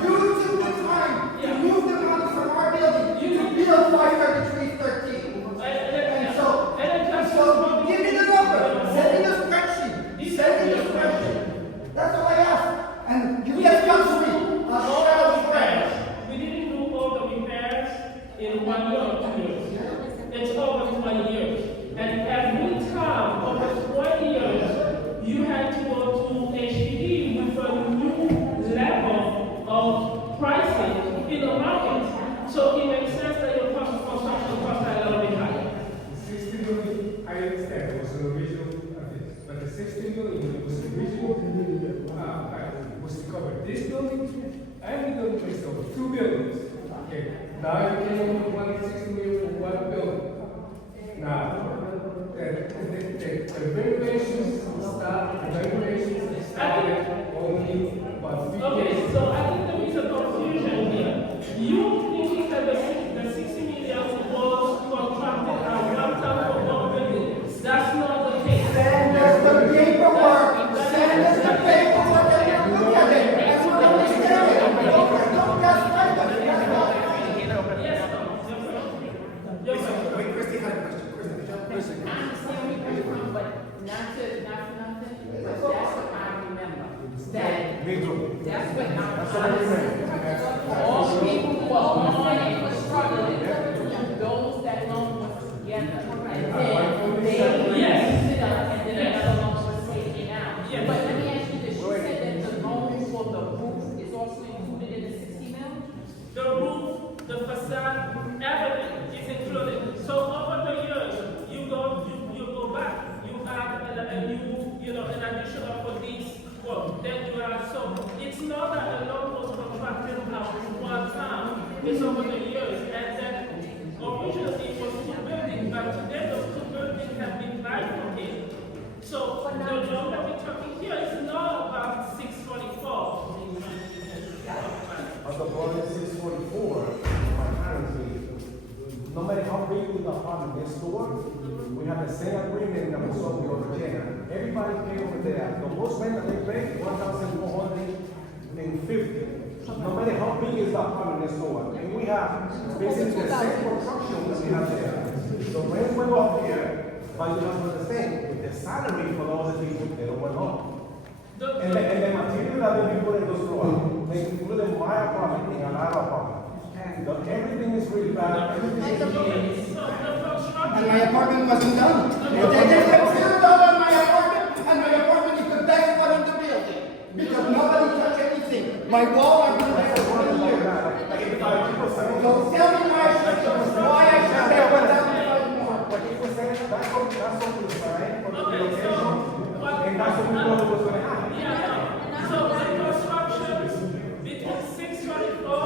you took the time to move the money from our building to build 533 13. And so give me the number. Send me the spreadsheet. That's buildings. Okay, now you came with 160 million for one building. Now, the renovations started only about 3 Okay, years so ago. I think there is a confusion here. You thinking that the 60 million was contracted at one time for one building. That's not the case. Send us the paperwork. Send us the paperwork and we'll look at it. And we'll understand it. Don't gaslight us. Yes, sir. Wait, Christie had a question. Christie. I understand where you're coming from, but not for nothing, but that's what I remember. That's what all people who are on and were struggling, those that loan was together. And then they sit up and then another loan was taken out. Yes. But let me ask you this, you said that the loan for the roof is also included in the 60 mil? The roof, the facade, everything is included. So over the years, you go back, you add an additional for this work. Then you add, so it's not that the loan was contracted out one time, it's over the years. And then originally it was 2 buildings, but today those 2 buildings have been bifurcated. So the loan that we're talking here is not about 644. But the problem is 644, my currently, no matter how big the apartment next door, we have the same agreement that we saw with the other tenant. Everybody pay over there. The most rent that they pay, $1,450. No matter how big is the apartment next door. And we have basically the same construction that we have there. The rent went up here, but you have to understand, the salary for all the people, they don't went up. And the material that they put in those floors, they included my apartment and another apartment. Everything is really bad. Everything is And my apartment wasn't done. If they didn't have $0 on my apartment, and my apartment is the best one in the building. Because nobody touched anything. My wall, I've been there for 20 years. So tell me why I should pay $1,000 more. But he was saying that's what we signed for the relocation, and that's what we thought was going to happen. So the construction between 644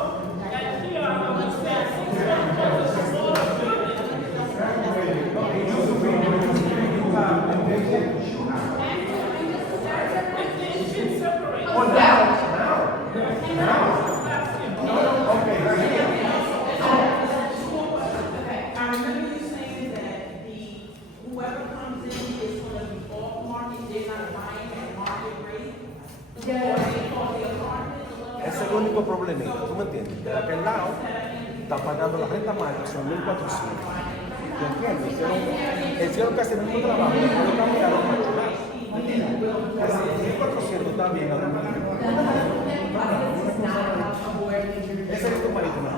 and here, I would say 644 is a smaller building. It's been separated. Oh, now. Okay. I remember you saying that whoever comes in is going to be off market, they're not buying at market rate? Or they call the apartment? Ese es el único problemita, ¿tú me entiendes? De aquel lado, está pagando la renta marca, son 1,400. ¿Te entiendes? Hicieron casi el mismo trabajo, pero cambiaron mucho más. Casi 1,400 también a la ese es tu marito, ¿no?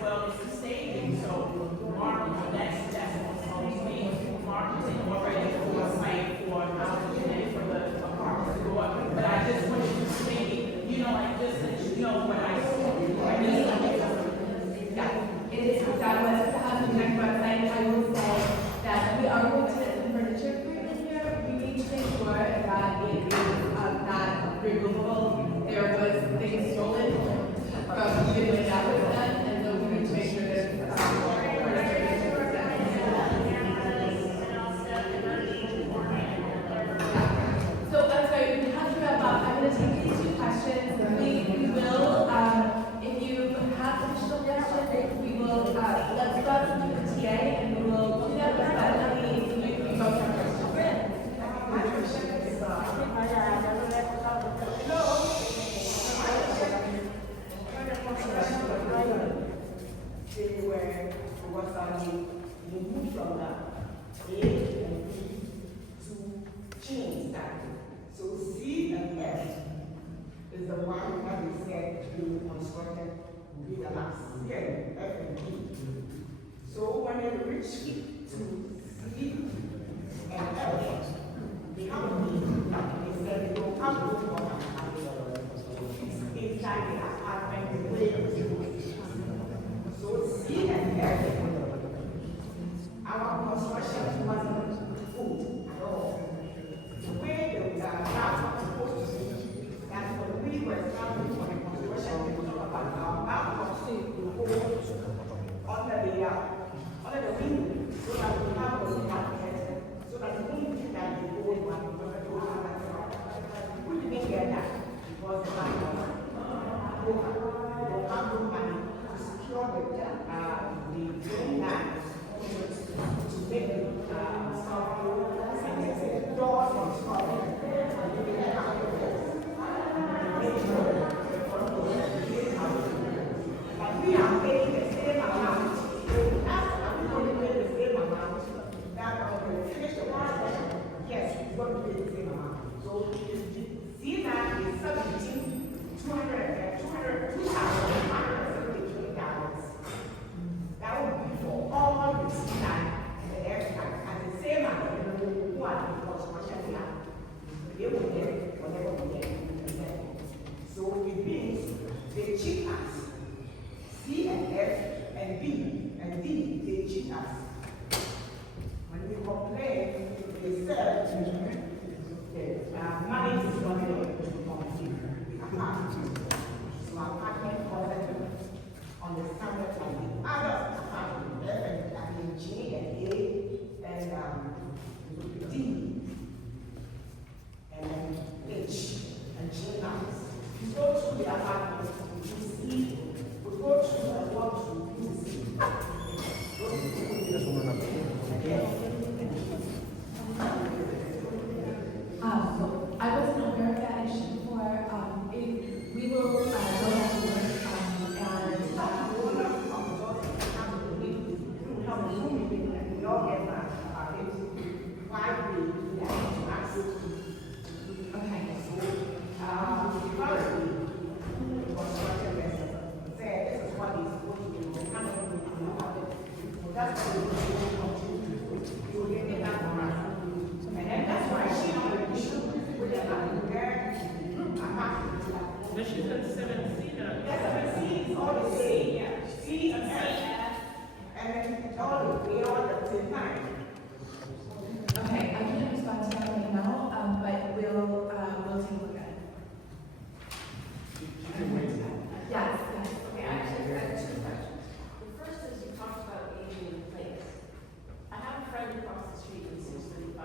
Well, it's a staging, so that's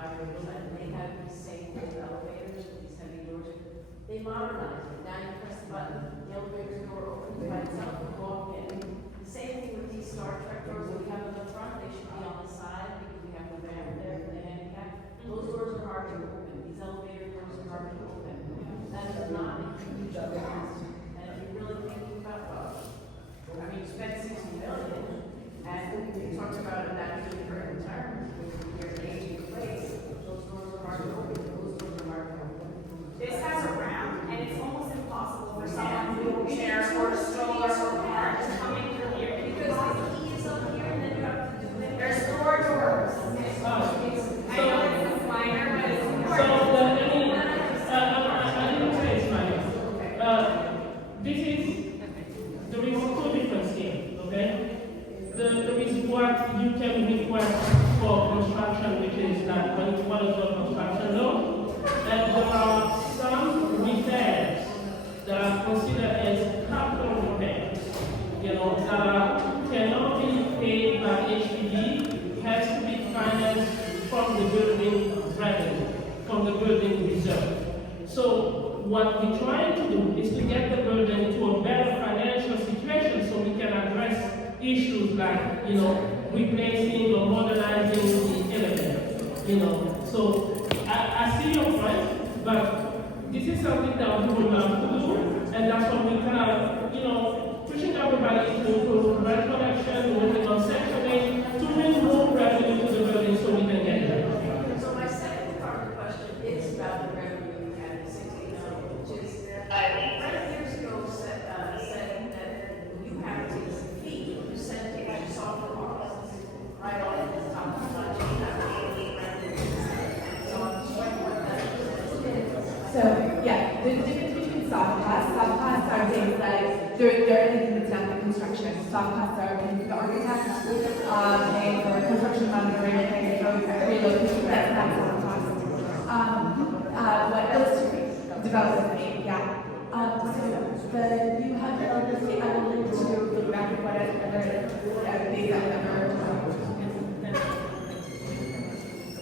firewalls, and they have these same old elevators with these heavy doors. They modernized it. Now you press the button, the elevator door opens by itself, you walk in. The same thing with these Star Trek doors that we have in the front, they should be on the side because we have the ramp there for the handicap. Those doors are hard to open. These elevator doors are hard to open. That is not a huge difference. And if you're really thinking about, I mean, you spent $60 million, and we talked about it that being for retirement, with your aging place. Those doors are hard to open. Those doors are hard to open. This has a ramp, and it's almost impossible for someone in a wheelchair or a stroller or car to come in through here. Because the key is up here, and then you have to do it. There's 4 doors. I know it's minor, but it's important. I didn't say it's minor. There is 2 different things, okay? There is what you can request for construction, which is like one of the construction law, and there are some repairs that are considered as capital repairs, that cannot be paid by HPD, has to be financed from the building revenue, from the building reserve. So what we're trying to do is to get the building to a better financial situation so we can address issues like, replacing or modernizing the elevator, So I see your point, but this is something that we would love to do, and that's what we kind of, pushing everybody to rent collection, working on Section 8, to bring more revenue to the building so we can get there. So my second part of the question is about the revenue at 60 million, which is, 20 years ago said that you have to fee percentage of software costs, right on the top of the budget. So I'm just wondering what that is. So, yeah, the difference between soft costs are things like, they're anything that's not the construction. Soft costs are paying for the architect, paying for construction monitoring, paying for relocation, that's soft costs. What else? Development, yeah. So, you have the fee, I will link to look back at what I've ever, things I've ever,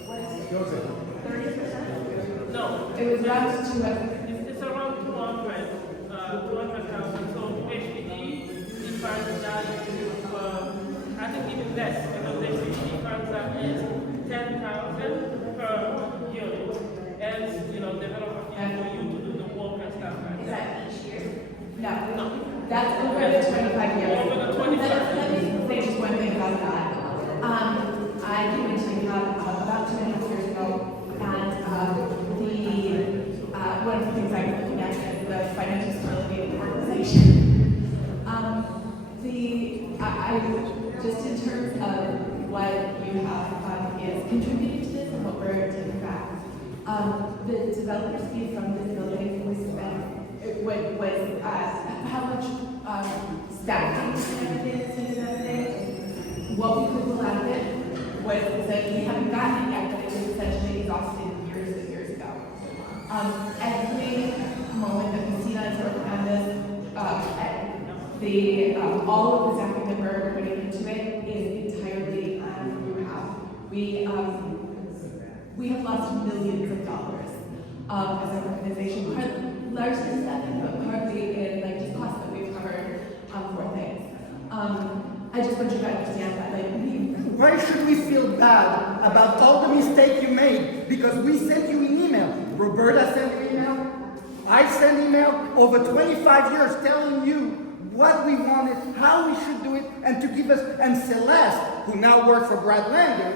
what is it? 30%? No. It was around 200. It's around 200,000. So HPD defines that I think even less, because HPD defines that as 10,000 per unit. And, developer fee for you to do the work and stuff like Is that. that each year? No. That's over the 25 years. Over the 25 Let me say just one thing about that. I came into UHAB about 2.5 years ago, and one of the things I was looking at is the financial stability of the organization. Just in terms of what UHAB is contributing to this and what we're taking back. The developer's fee from this building was how much staffing and everything. What we could pull out of it was that we haven't gotten it yet, but it was essentially exhausted years and years ago. Every moment that Messina is working on this, all of the staffing that we're putting into it is entirely UHAB. We have lost millions of dollars as an organization, largely in staffing, but partly in just costs that we've covered for things. I just want you to understand that, Why should we feel bad about all the mistakes you made? Because we sent you an email. Roberta sent you an email. I sent email over 25 years telling you what we wanted, how we should do it, and to give us, and Celeste, who now works for Brad Langer,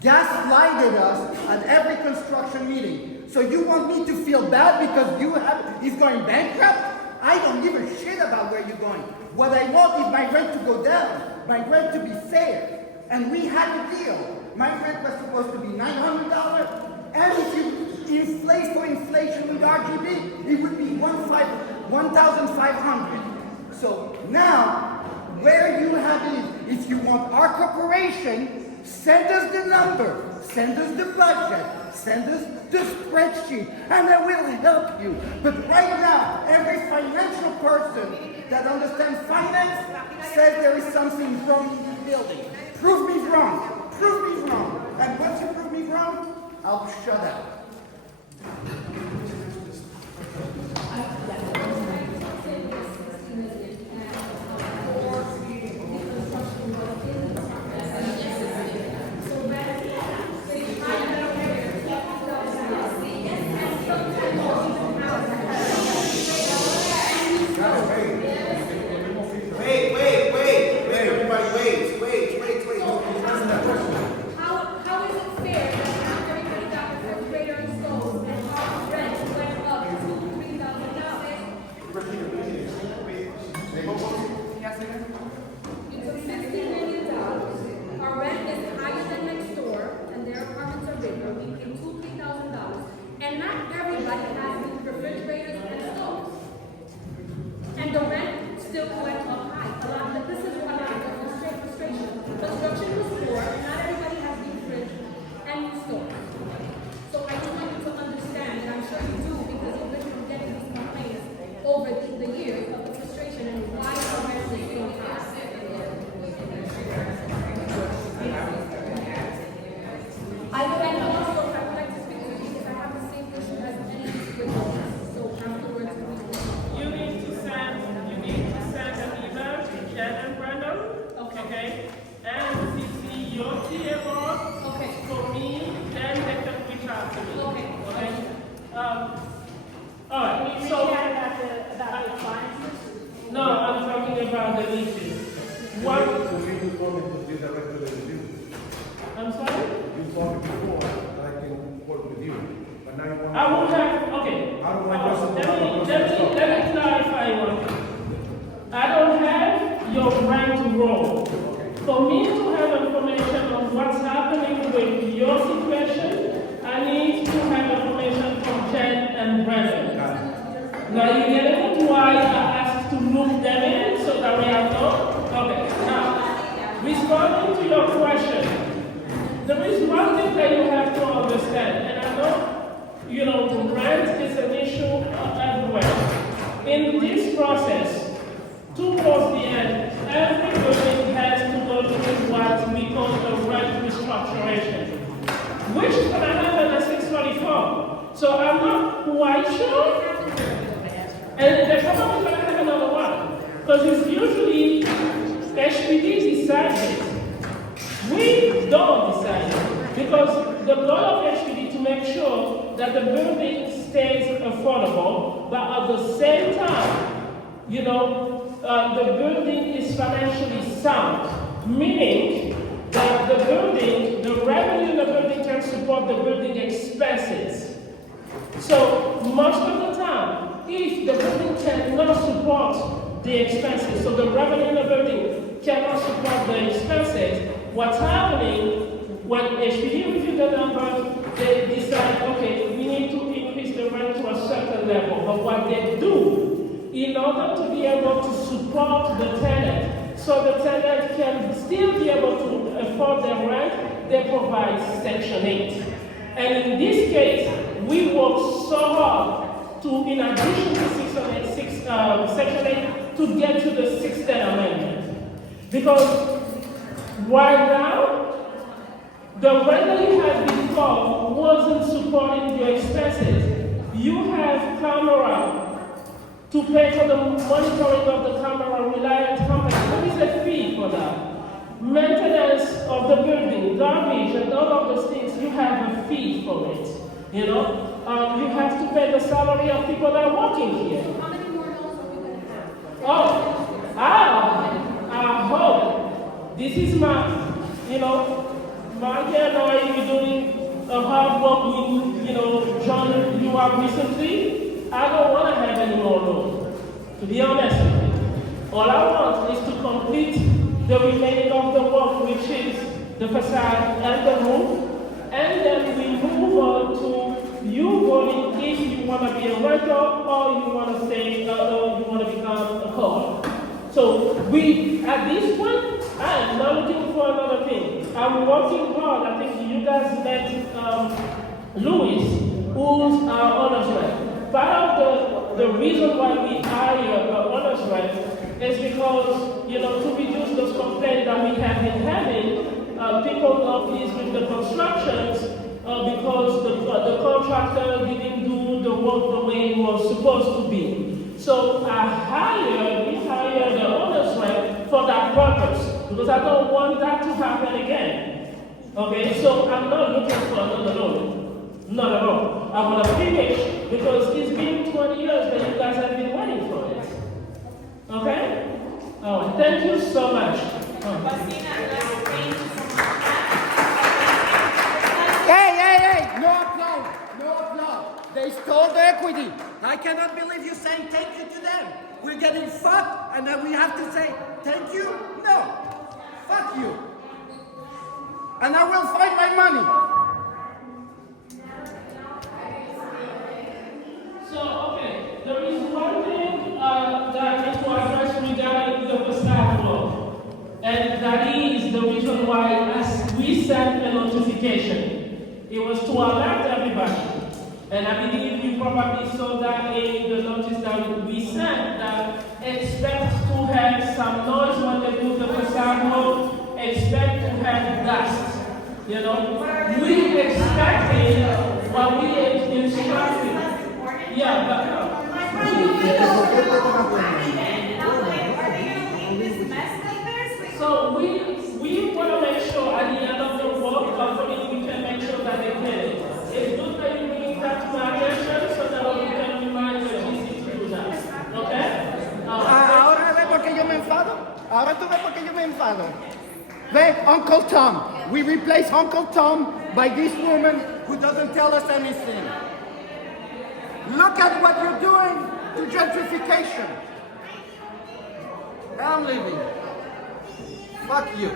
gaslighted us at every construction meeting. So you want me to feel bad because UHAB is going bankrupt? I don't give a shit about where you're going. What I want is my rent to go down, my rent to be fair. And we had a deal. My rent was supposed to be $900, and if you inflate for inflation with RGB, it would be $1,500. So now, where UHAB is, if you want our corporation, send us the number, send us the budget, send us the spreadsheet, and I will help you. But right now, every financial person that understands finance says there is something wrong in the building. Prove me wrong. Prove me wrong. And once you prove me wrong, I'll shut up. How is it fair that not everybody got a refrigerator installed and our rent went up $2,000-$3,000? It's $16 million. Our rent is higher than next door, and their apartments are bigger. We pay $2,000-$3,000, and not everybody has these refrigerators and stoves. And the rent still went up high. This is a lot of the frustration. Construction was poor, not everybody has new fridge and new stove. So I just want you to understand, and I'm sure you do, because you've been getting these complaints over the years of the frustration and why the rent is so high. And also, I would like to speak to you because I have the same issue as any witness. So afterwards, You need to send an email to Jen and Brandon, okay? And CC your CFO. Okay. For me, then they can reach out to me. Okay. All right, so. About the appliances? No, I'm talking about the leases. What? So you told me to do direct to the review. I'm sorry? You told me before that I can work with you, but now you want. I will have, okay. How do I just? Let me clarify one thing. I don't have your rent roll. For me to have information on what's happening with your situation, I need to have information from Jen and Brandon. Now you get it why I asked to look them in so that we have no? Okay, now, responding to your question, there is one thing that you have to understand, and I know, the rent is an issue everywhere. In this process, towards the end, every building has to go through what we call the rent restructuration, which is going to happen at 644. So I'm not quite sure. And they're probably going to have another one. Because it's usually HPD decides it. We don't decide it. Because the goal of HPD to make sure that the building stays affordable, but at the same time, the building is financially sound. Meaning that the revenue in the building can support the building expenses. So most of the time, if the building cannot support the expenses, so the revenue in the building cannot support the expenses, what's happening when HPD review the numbers, they decide, okay, we need to increase the rent to a certain level. But what they do, in order to be able to support the tenant, so the tenant can still be able to afford their rent, they provide Section 8. And in this case, we work so hard to, in addition to Section 8, to get to the 610 amendment. Because right now, the rent that you had before wasn't supporting your expenses. You have camera to pay for the monitoring of the camera reliant company. There is a fee for that. Maintenance of the building, garbage, and all of those things, you have a fee for it. You have to pay the salary of people that are working here. How many more loans are we going to have? Oh, I hope. This is my dear lawyer, you're doing a hard work with, John, you are recently. I don't want to have any more loans, to be honest with you. All I want is to complete the remaining of the work, which is the facade and the roof, and then we move on to you voting if you want to be a renter or you want to stay, or you want to become a co-op. So at this point, I am not looking for another thing. I'm working hard. I think you guys met Louis, who's our honors rep. Part of the reason why we hire an honors rep is because, to reduce those complaints that we have been having, people not pleased with the constructions because it was supposed to be. So we hired the owner's rep for that purpose, because I don't want that to happen again. Okay, so I'm not looking for another loan. Not at all. I want to finish because it's been 20 years that you guys have been waiting for it. Okay? All right, thank you so much. Hey, no applause, no applause. They stole the equity. I cannot believe you saying thank you to them. We're getting fucked, and then we have to say thank you? No. Fuck you. And I will find my money. So, okay, there is one thing that I need to address regarding the facade law. And that is the reason why as we sent a notification. It was to alert everybody. And I believe you probably saw that in the notice that we sent, that expect to have some noise when they do the facade law, expect to have dust. You know, we expected what we instructed. Yeah, but so we want to make sure at the end of the work, hopefully we can make sure that they get it. It's good that you bring that to my attention so that we can remind the GC to do that. Okay? Ahora ve por qué yo me enfado. Ahora tú ves por qué yo me enfado. Ve, Uncle Tom. We replace Uncle Tom by this woman who doesn't tell us anything. Look at what you're doing to gentrification. I'm leaving. Fuck you.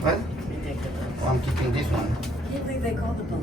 What? Oh, I'm keeping this one. I can't believe they called the police.